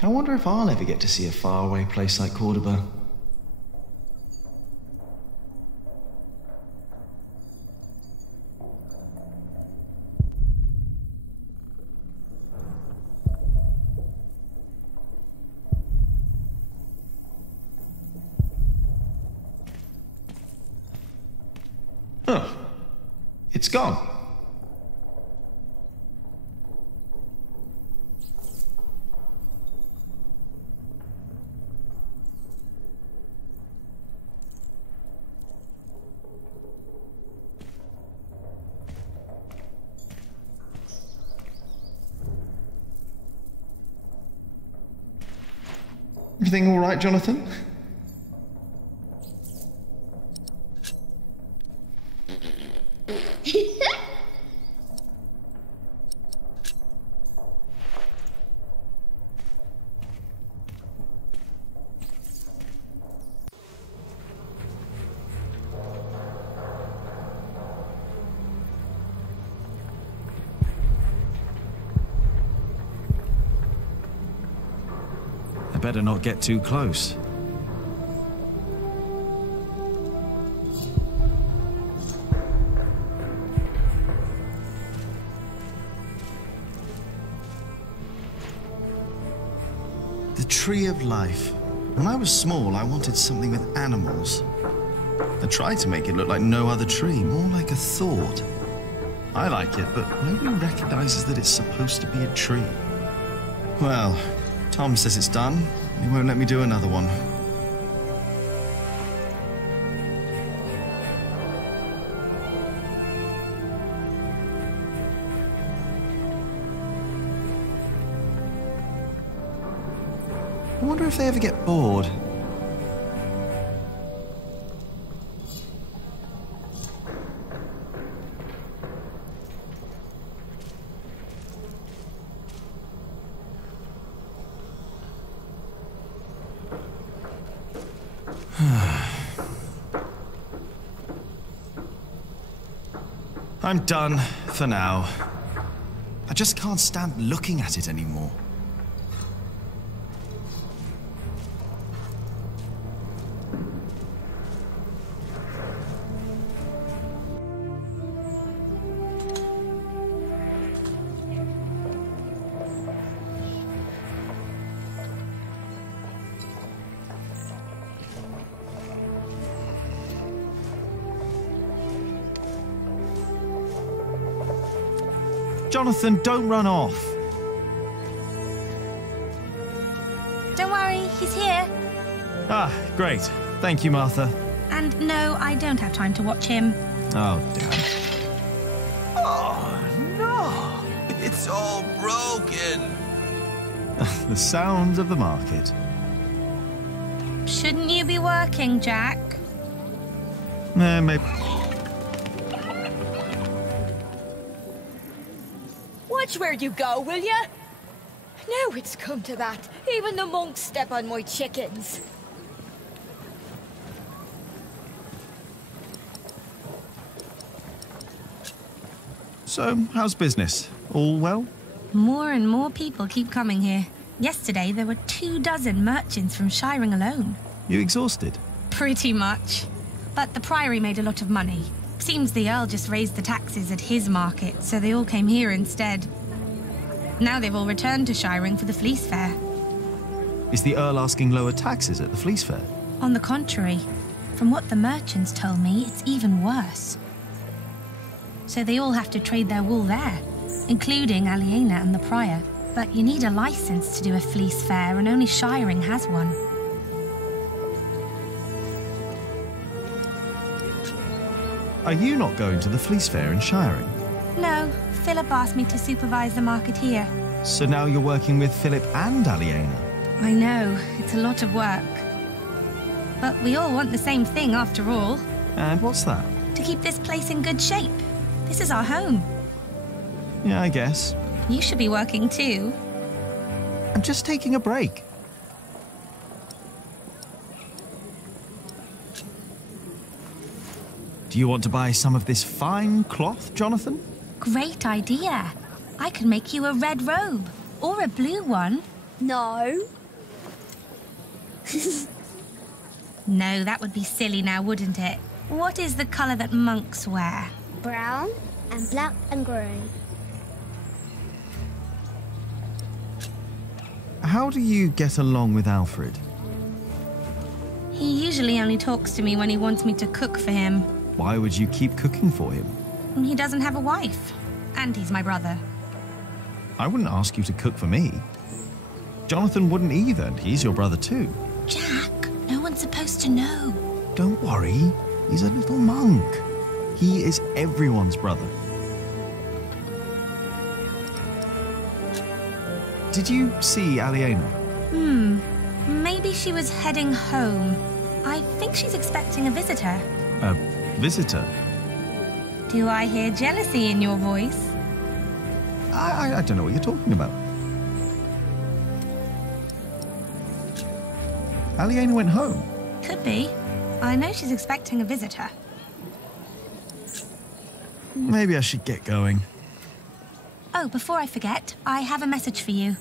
I wonder if I'll ever get to see a faraway place like Cordoba. Huh. It's gone. Everything all right, Jonathan? better not get too close. The Tree of Life. When I was small, I wanted something with animals. I tried to make it look like no other tree, more like a thought. I like it, but nobody recognizes that it's supposed to be a tree. Well, Tom says it's done. He won't let me do another one. I wonder if they ever get bored. I'm done for now. I just can't stand looking at it anymore. Jonathan, don't run off. Don't worry, he's here. Ah, great. Thank you, Martha. And no, I don't have time to watch him. Oh, damn. Oh, no. It's all broken. The sounds of the market. Shouldn't you be working, Jack? Maybe. Watch where you go, will ya? Now it's come to that. Even the monks step on my chickens. So, how's business? All well? More and more people keep coming here. Yesterday, there were 24 merchants from Shiring alone. You exhausted? Pretty much. But the Priory made a lot of money. Seems the Earl just raised the taxes at his market, so they all came here instead. Now they've all returned to Shiring for the Fleece Fair. Is the Earl asking lower taxes at the Fleece Fair? On the contrary, from what the merchants told me, it's even worse. So they all have to trade their wool there, including Aliena and the Prior. But you need a license to do a Fleece Fair, and only Shiring has one. Are you not going to the Fleece Fair in Shiring? No, Philip asked me to supervise the market here. So now you're working with Philip and Aliena? I know, it's a lot of work. But we all want the same thing after all. And what's that? To keep this place in good shape. This is our home. Yeah, I guess. You should be working too. I'm just taking a break. Do you want to buy some of this fine cloth, Jonathan? Great idea. I could make you a red robe. Or a blue one. No. No, that would be silly now, wouldn't it? What is the colour that monks wear? Brown and black and grey. How do you get along with Alfred? He usually only talks to me when he wants me to cook for him. Why would you keep cooking for him? He doesn't have a wife. And he's my brother. I wouldn't ask you to cook for me. Jonathan wouldn't either, and he's your brother too. Jack, no one's supposed to know. Don't worry, he's a little monk. He is everyone's brother. Did you see Aliena? Maybe she was heading home. I think she's expecting a visitor. A visitor? Do I hear jealousy in your voice? I don't know what you're talking about. Aliena went home. Could be. I know she's expecting a visitor. Maybe I should get going. Oh, before I forget, I have a message for you.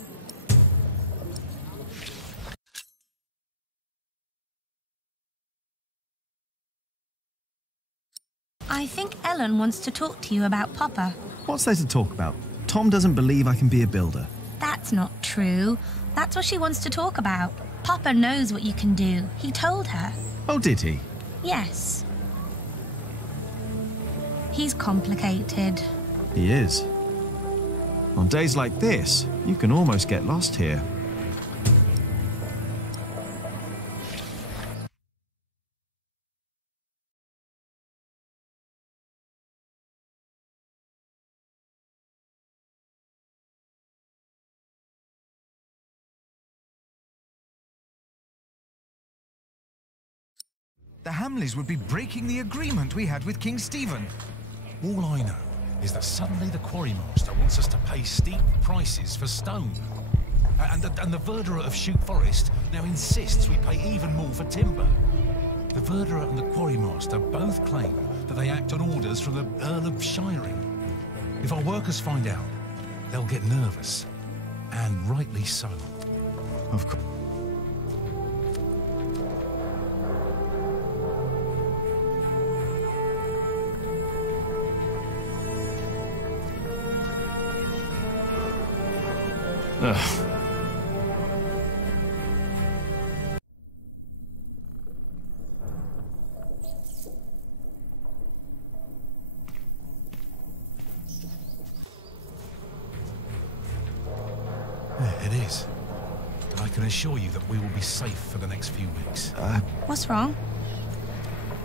I think Ellen wants to talk to you about Papa. What's there to talk about? Tom doesn't believe I can be a builder. That's not true. That's what she wants to talk about. Papa knows what you can do. He told her. Oh, did he? Yes. He's complicated. He is. On days like this, you can almost get lost here. The Hamleys would be breaking the agreement we had with King Stephen. All I know is that suddenly the quarry master wants us to pay steep prices for stone. And the verderer of Shoot Forest now insists we pay even more for timber. The verderer and the quarry master both claim that they act on orders from the Earl of Shiring. If our workers find out, they'll get nervous. And rightly so. Of course. Ugh. It is. I can assure you that we will be safe for the next few weeks. What's wrong?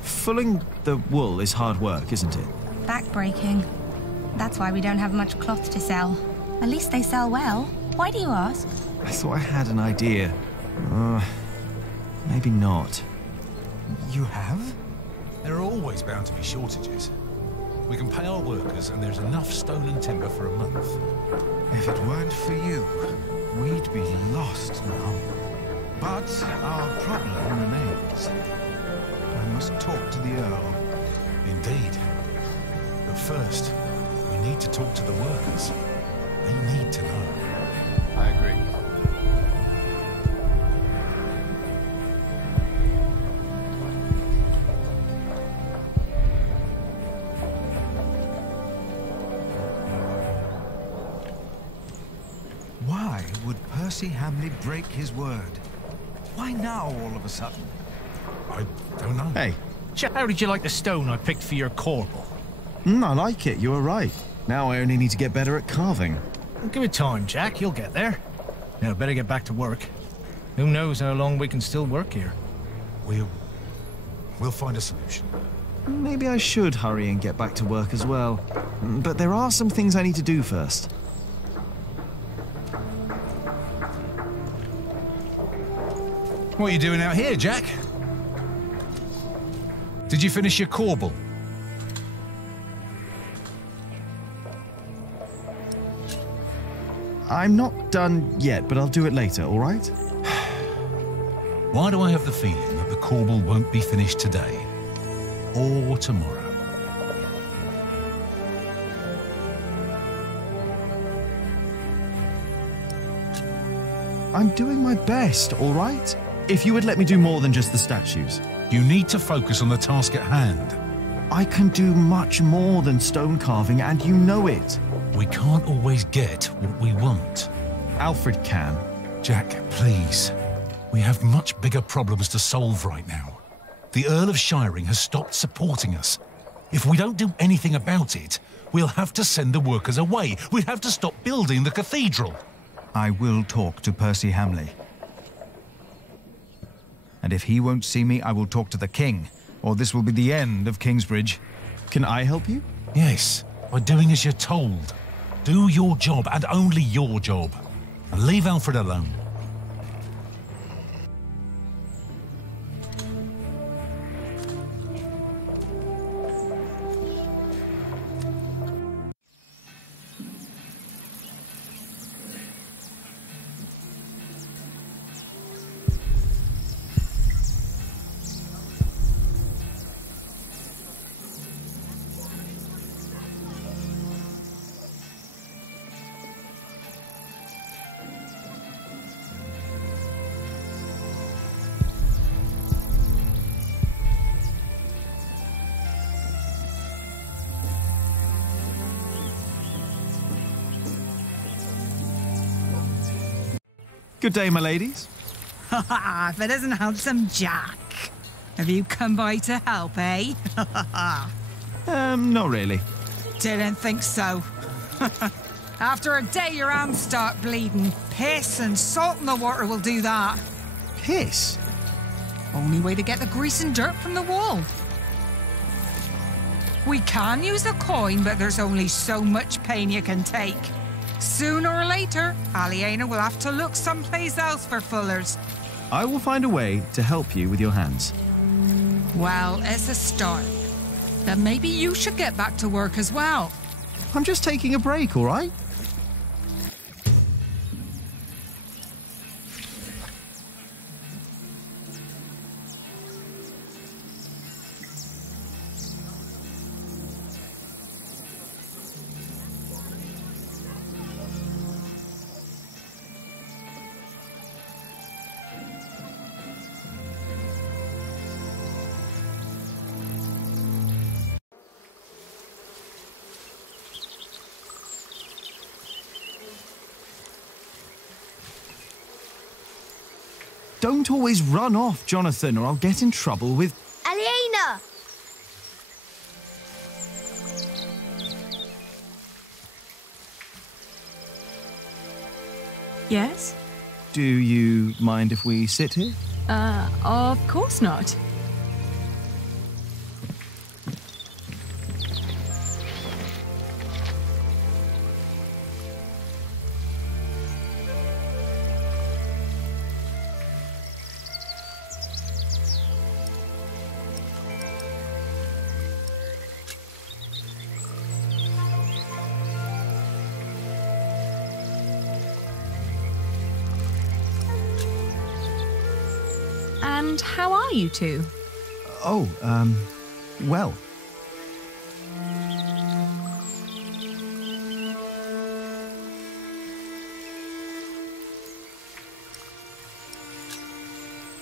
Fulling the wool is hard work, isn't it? Backbreaking. That's why we don't have much cloth to sell. At least they sell well. Why do you ask? I thought I had an idea. Maybe not. You have? There are always bound to be shortages. We can pay our workers and there's enough stone and timber for a month. If it weren't for you, we'd be lost now. But our problem remains. I must talk to the Earl. Indeed. But first, we need to talk to the workers. They need to know. I agree. Why would Percy Hamley break his word? Why now, all of a sudden? I don't know. Hey. How did you like the stone I picked for your corbel? I like it. You were right. Now I only need to get better at carving. Well, give it time, Jack. You'll get there. Now, better get back to work. Who knows how long we can still work here? We'll find a solution. Maybe I should hurry and get back to work as well. But there are some things I need to do first. What are you doing out here, Jack? Did you finish your corbel? I'm not done yet, but I'll do it later, all right? Why do I have the feeling that the corbel won't be finished today? Or tomorrow? I'm doing my best, all right? If you would let me do more than just the statues. You need to focus on the task at hand. I can do much more than stone carving, and you know it. We can't always get what we want. Alfred can. Jack, please. We have much bigger problems to solve right now. The Earl of Shiring has stopped supporting us. If we don't do anything about it, we'll have to send the workers away. We'll have to stop building the cathedral. I will talk to Percy Hamley. And if he won't see me, I will talk to the king, or this will be the end of Kingsbridge. Can I help you? Yes, by doing as you're told. Do your job, and only your job. And leave Alfred alone. Good day, my ladies. Ha ha! If it isn't handsome Jack. Have you come by to help, eh? Not really. Didn't think so. After a day, your hands start bleeding. Piss and salt in the water will do that. Piss? Only way to get the grease and dirt from the wall. We can use a coin, but there's only so much pain you can take. Sooner or later, Aliena will have to look someplace else for fullers. I will find a way to help you with your hands. Well, it's a start. Then maybe you should get back to work as well. I'm just taking a break, all right? Don't always run off, Jonathan, or I'll get in trouble with... Aliena! Yes? Do you mind if we sit here? Of course not. And how are you two? Oh, well.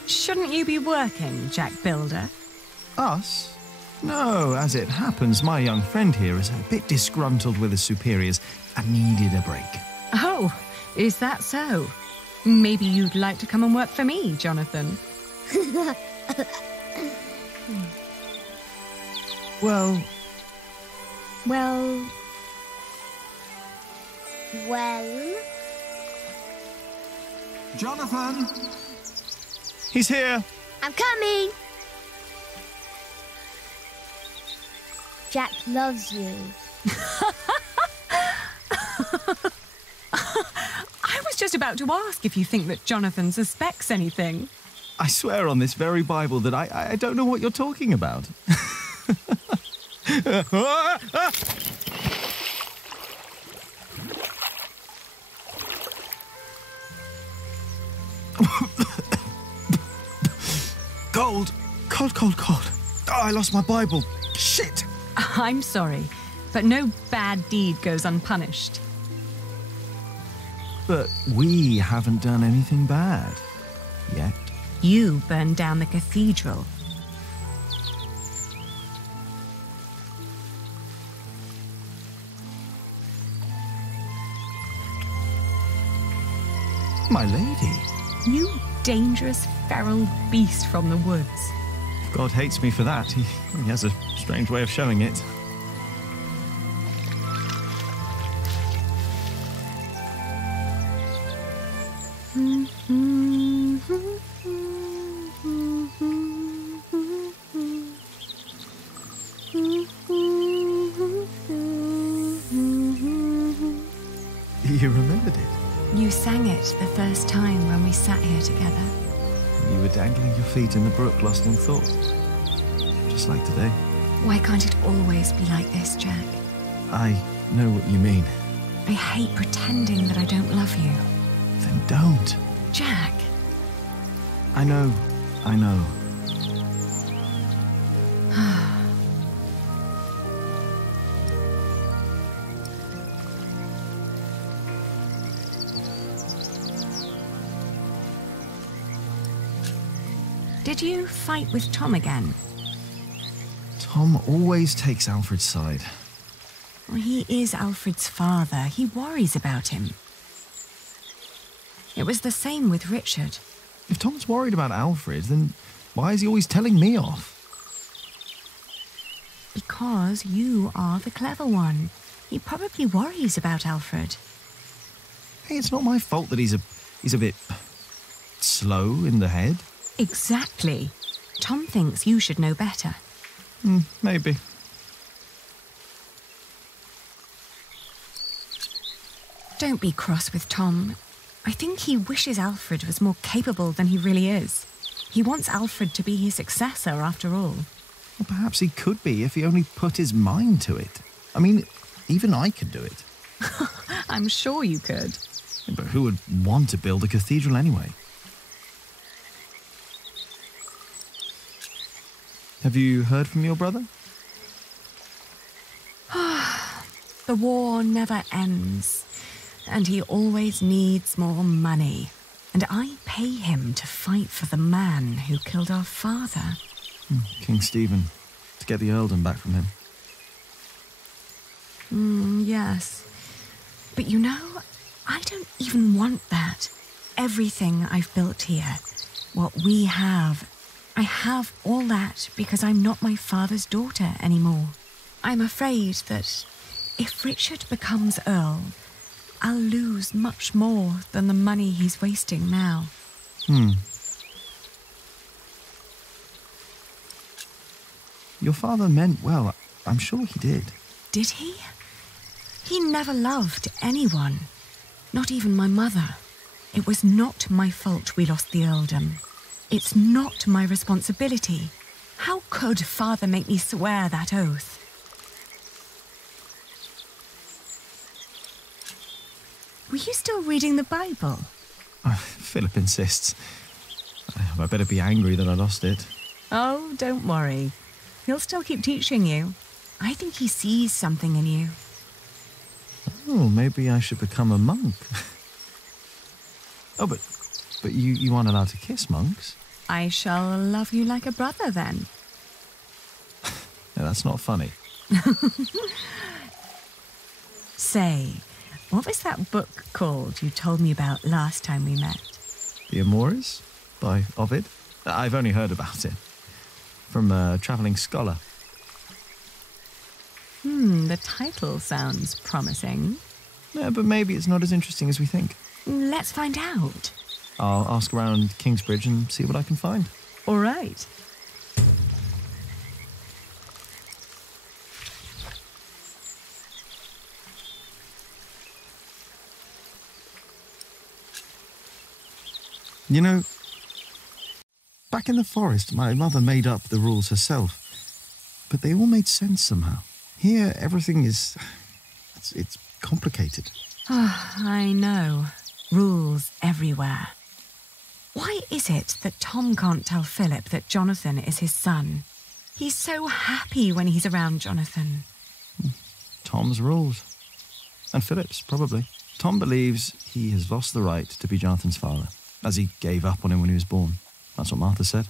Shouldn't you be working, Jack Builder? Us? No, as it happens, my young friend here is a bit disgruntled with his superiors and needed a break. Oh, is that so? Maybe you'd like to come and work for me, Jonathan. Well... Well... Jonathan! He's here! I'm coming! Jack loves you. I was just about to ask if you think that Jonathan suspects anything. I swear on this very Bible that I don't know what you're talking about. Cold. Cold. Oh, I lost my Bible. Shit. I'm sorry, but no bad deed goes unpunished. But we haven't done anything bad. Yet. You burned down the cathedral. My lady. You dangerous, feral beast from the woods. God hates me for that. He has a strange way of showing it. You remembered it? You sang it the first time when we sat here together. You were dangling your feet in the brook, lost in thought. Just like today. Why can't it always be like this, Jack? I know what you mean. I hate pretending that I don't love you. Then don't. Jack. I know. Did you fight with Tom again? Tom always takes Alfred's side. Well, he is Alfred's father. He worries about him. It was the same with Richard. If Tom's worried about Alfred, then why is he always telling me off? Because you are the clever one. He probably worries about Alfred. Hey, it's not my fault that he's a bit slow in the head. Exactly. Tom thinks you should know better. Maybe. Don't be cross with Tom. I think he wishes Alfred was more capable than he really is. He wants Alfred to be his successor, after all. Well, perhaps he could be if he only put his mind to it. I mean, even I could do it. I'm sure you could. But who would want to build a cathedral anyway? Have you heard from your brother? The war never ends, and he always needs more money. And I pay him to fight for the man who killed our father. King Stephen, to get the earldom back from him. Yes. But you know, I don't even want that. Everything I've built here, what we have, I have all that because I'm not my father's daughter anymore. I'm afraid that if Richard becomes Earl, I'll lose much more than the money he's wasting now. Your father meant well. I'm sure he did. Did he? He never loved anyone, not even my mother. It was not my fault we lost the earldom. It's not my responsibility. How could Father make me swear that oath? Were you still reading the Bible? Philip insists. I better be angry that I lost it. Oh, don't worry. He'll still keep teaching you. I think he sees something in you. Oh, maybe I should become a monk. Oh, but you aren't allowed to kiss monks. I shall love you like a brother, then. No, that's not funny. Say, what was that book called you told me about last time we met? The Amours by Ovid. I've only heard about it from a travelling scholar. The title sounds promising. Yeah, but maybe it's not as interesting as we think. Let's find out. I'll ask around Kingsbridge and see what I can find. All right. You know, back in the forest, my mother made up the rules herself, but they all made sense somehow. Here, everything is... it's complicated. I know. Rules everywhere. Why is it that Tom can't tell Philip that Jonathan is his son? He's so happy when he's around Jonathan. Tom's rules. And Philip's, probably. Tom believes he has lost the right to be Jonathan's father, as he gave up on him when he was born. That's what Martha said.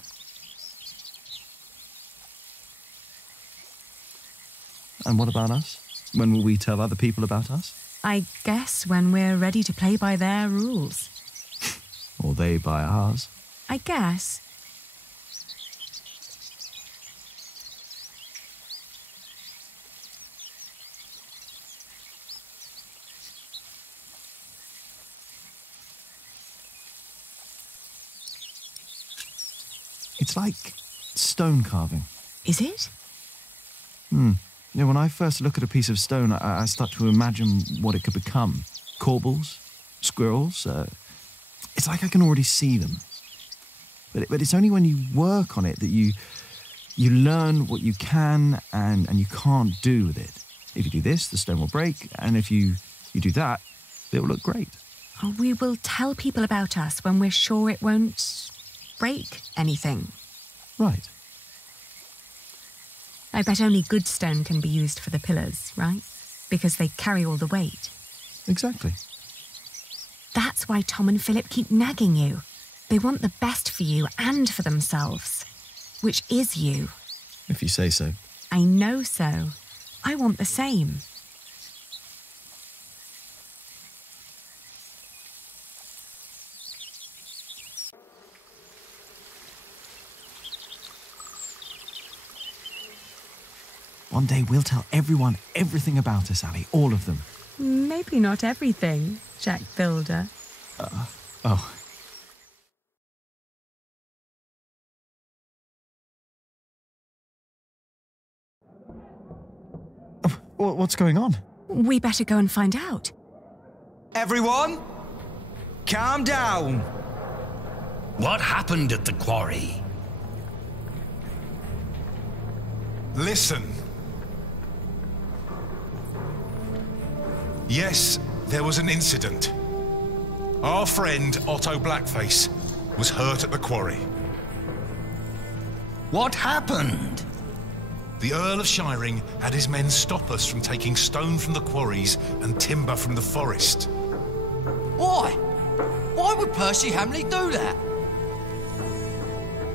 And what about us? When will we tell other people about us? I guess when we're ready to play by their rules. Or they by ours. I guess. It's like stone carving. Is it? You know, when I first look at a piece of stone, I start to imagine what it could become. Corbels, squirrels. It's like I can already see them. But it's only when you work on it that you learn what you can and you can't do with it. If you do this, the stone will break, and if you do that, it will look great. Oh, we will tell people about us when we're sure it won't break anything. Right. I bet only good stone can be used for the pillars, right? Because they carry all the weight. Exactly. That's why Tom and Philip keep nagging you. They want the best for you and for themselves. Which is you. If you say so. I know so. I want the same. One day we'll tell everyone everything about us, Ali. All of them. Maybe not everything, Jack Builder. Oh. What's going on? We better go and find out. Everyone, calm down. What happened at the quarry? Listen. Yes, there was an incident. Our friend Otto Blackface was hurt at the quarry. What happened? The Earl of Shiring had his men stop us from taking stone from the quarries and timber from the forest. Why? Why would Percy Hamley do that?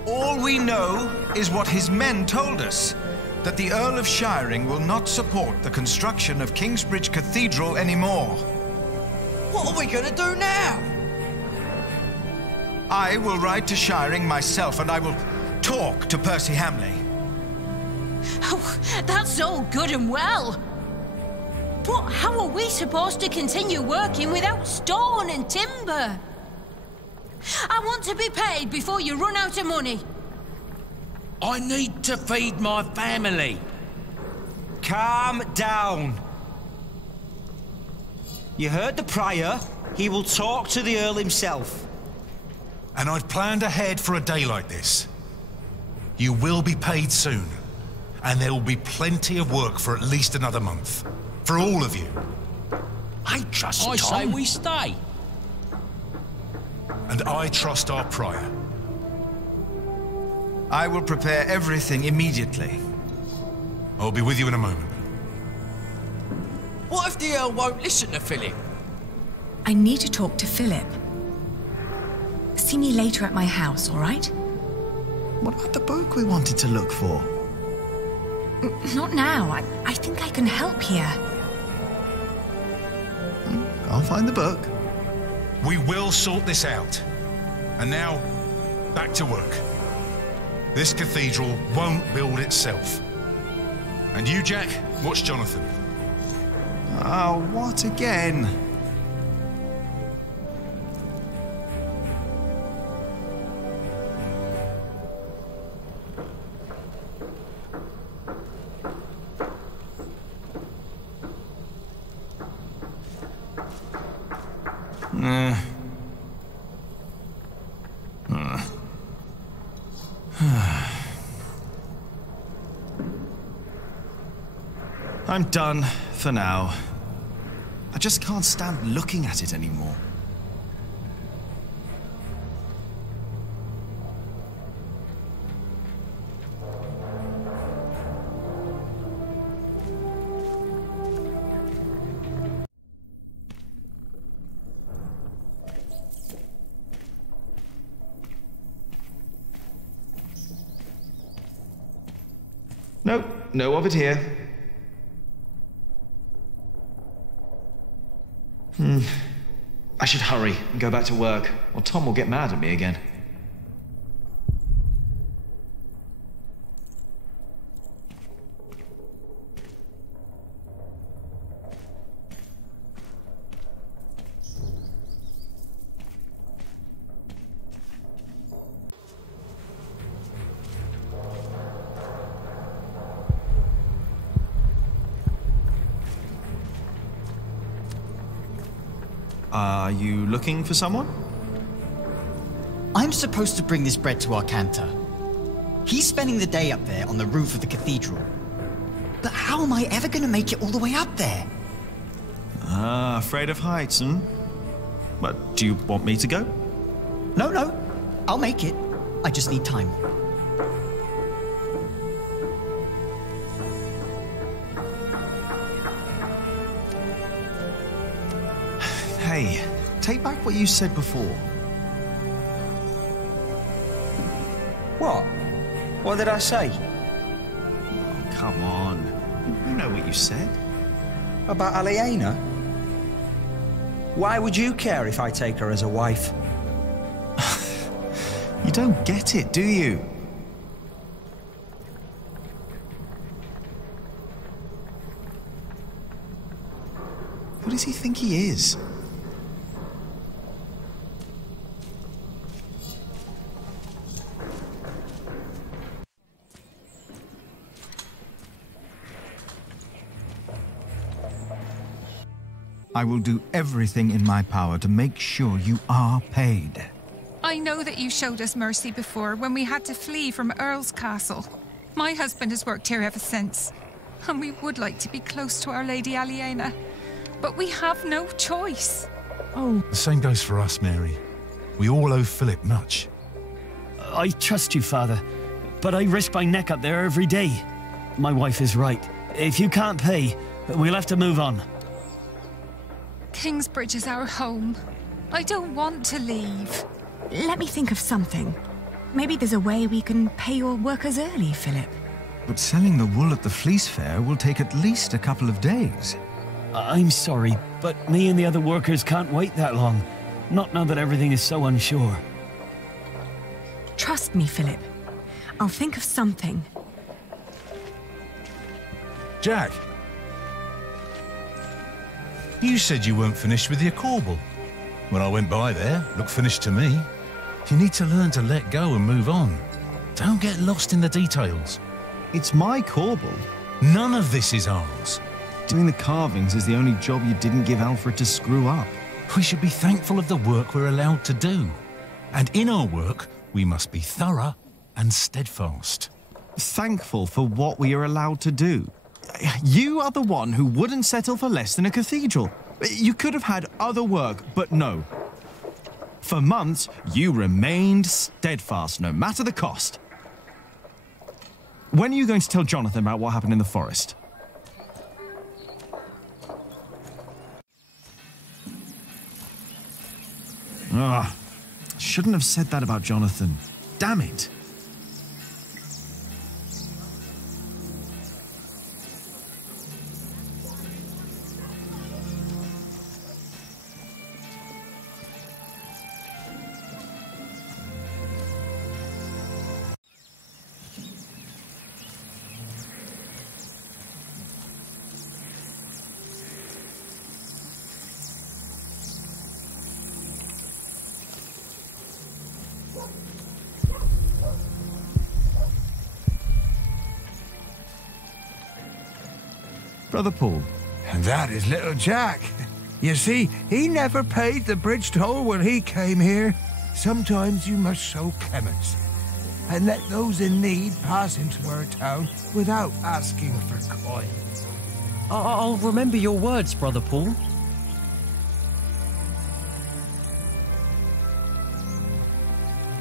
All we know is what his men told us, that the Earl of Shiring will not support the construction of Kingsbridge Cathedral anymore. What are we going to do now? I will ride to Shiring myself and I will talk to Percy Hamley. Oh, that's all good and well. But how are we supposed to continue working without stone and timber? I want to be paid before you run out of money. I need to feed my family. Calm down. You heard the Prior. He will talk to the Earl himself. And I've planned ahead for a day like this. You will be paid soon. And there will be plenty of work for at least another month. For all of you. I trust Tom. I say we stay. And I trust our Prior. I will prepare everything immediately. I'll be with you in a moment. What if the Earl won't listen to Philip? I need to talk to Philip. See me later at my house, all right? What about the book we wanted to look for? Not now. I think I can help here. I'll find the book. We will sort this out. And now, back to work. This cathedral won't build itself. And you, Jack, watch Jonathan. Oh, what again? I'm done for now. I just can't stand looking at it anymore. Nope, no of it here. I should hurry and go back to work, or Tom will get mad at me again. Are you looking for someone? I'm supposed to bring this bread to our cantor. He's spending the day up there on the roof of the cathedral. But how am I ever going to make it all the way up there? Ah, afraid of heights, hmm? But do you want me to go? No. I'll make it. I just need time. Hey, take back what you said before. What? What did I say? Oh, come on. You know what you said. About Aliena? Why would you care if I take her as a wife? You don't get it, do you? does he think he is? I will do everything in my power to make sure you are paid. I know that you showed us mercy before when we had to flee from Earl's Castle. My husband has worked here ever since, and we would like to be close to Our Lady Aliena, but we have no choice. Oh, the same goes for us, Mary. We all owe Philip much. I trust you, Father, but I risk my neck up there every day. My wife is right. If you can't pay, we'll have to move on. Kingsbridge is our home. I don't want to leave. Let me think of something. Maybe there's a way we can pay your workers early, Philip. But selling the wool at the fleece fair will take at least a couple of days. I'm sorry, but me and the other workers can't wait that long. Not now that everything is so unsure. Trust me, Philip. I'll think of something. Jack! You said you weren't finished with your corbel. When I went by there, looked finished to me. You need to learn to let go and move on. Don't get lost in the details. It's my corbel. None of this is ours. Doing the carvings is the only job you didn't give Alfred to screw up. We should be thankful of the work we're allowed to do. And in our work, we must be thorough and steadfast. Thankful for what we are allowed to do. You are the one who wouldn't settle for less than a cathedral. You could have had other work, but no. For months, you remained steadfast, no matter the cost. When are you going to tell Jonathan about what happened in the forest? Ah, shouldn't have said that about Jonathan. Damn it. Brother Paul. And that is little Jack. You see, he never paid the bridge toll when he came here. Sometimes you must show clemency and let those in need pass into our town without asking for coin. I'll remember your words, Brother Paul.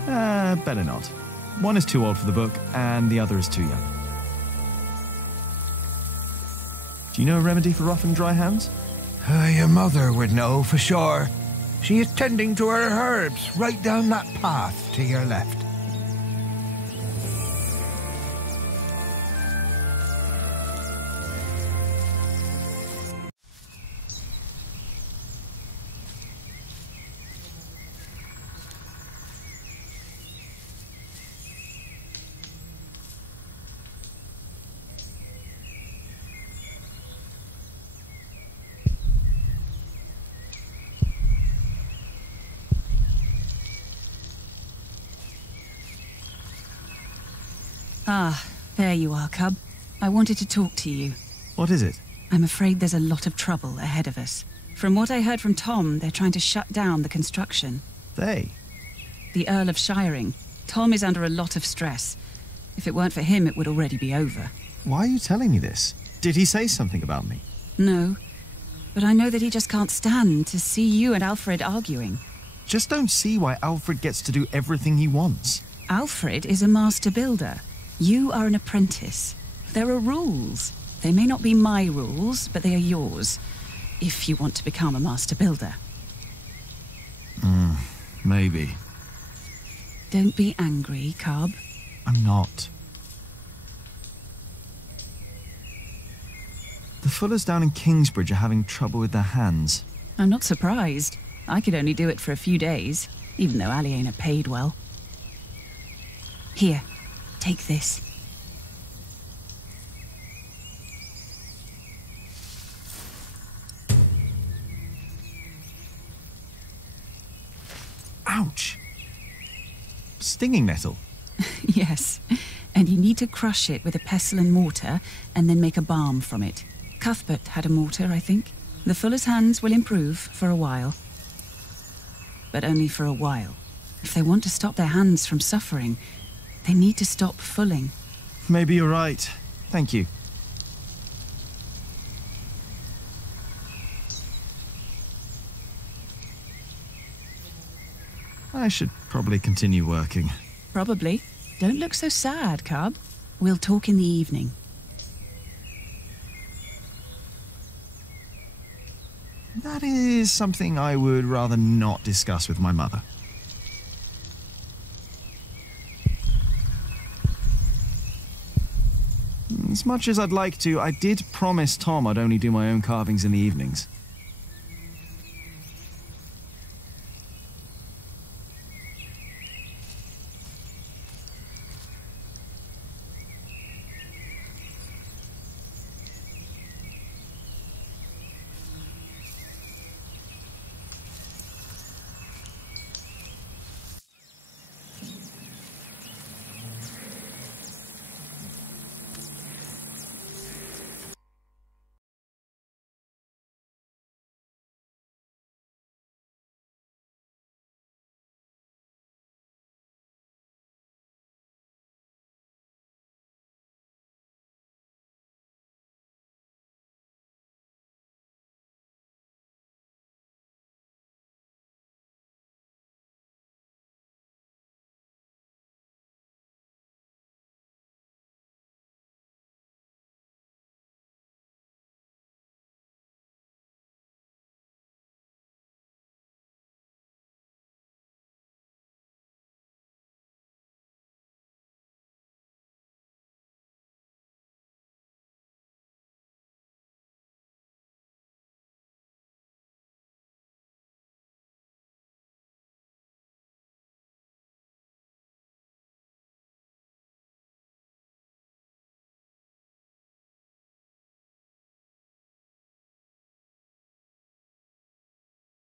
Better not. One is too old for the book, and the other is too young. Do you know a remedy for rough and dry hands? Your mother would know for sure. She is tending to her herbs right down that path to your left. Ah, there you are, Cub. I wanted to talk to you. What is it? I'm afraid there's a lot of trouble ahead of us. From what I heard from Tom, they're trying to shut down the construction. They? The Earl of Shiring. Tom is under a lot of stress. If it weren't for him, it would already be over. Why are you telling me this? Did he say something about me? No, but I know that he just can't stand to see you and Alfred arguing. Just don't see why Alfred gets to do everything he wants. Alfred is a master builder. You are an apprentice. There are rules. They may not be my rules, but they are yours, if you want to become a master builder. Maybe. Don't be angry, Cub. I'm not. The Fullers down in Kingsbridge are having trouble with their hands. I'm not surprised. I could only do it for a few days, even though Aliena paid well. Here, take this. stinging nettle? Yes, and you need to crush it with a pestle and mortar, and then make a balm from it. Cuthbert had a mortar, I think. The fuller's hands will improve for a while. But only for a while. If they want to stop their hands from suffering, they need to stop fulling. Maybe you're right. Thank you. I should probably continue working. Probably. Don't look so sad, Cub. We'll talk in the evening. That is something I would rather not discuss with my mother. As much as I'd like to, I did promise Tom I'd only do my own carvings in the evenings.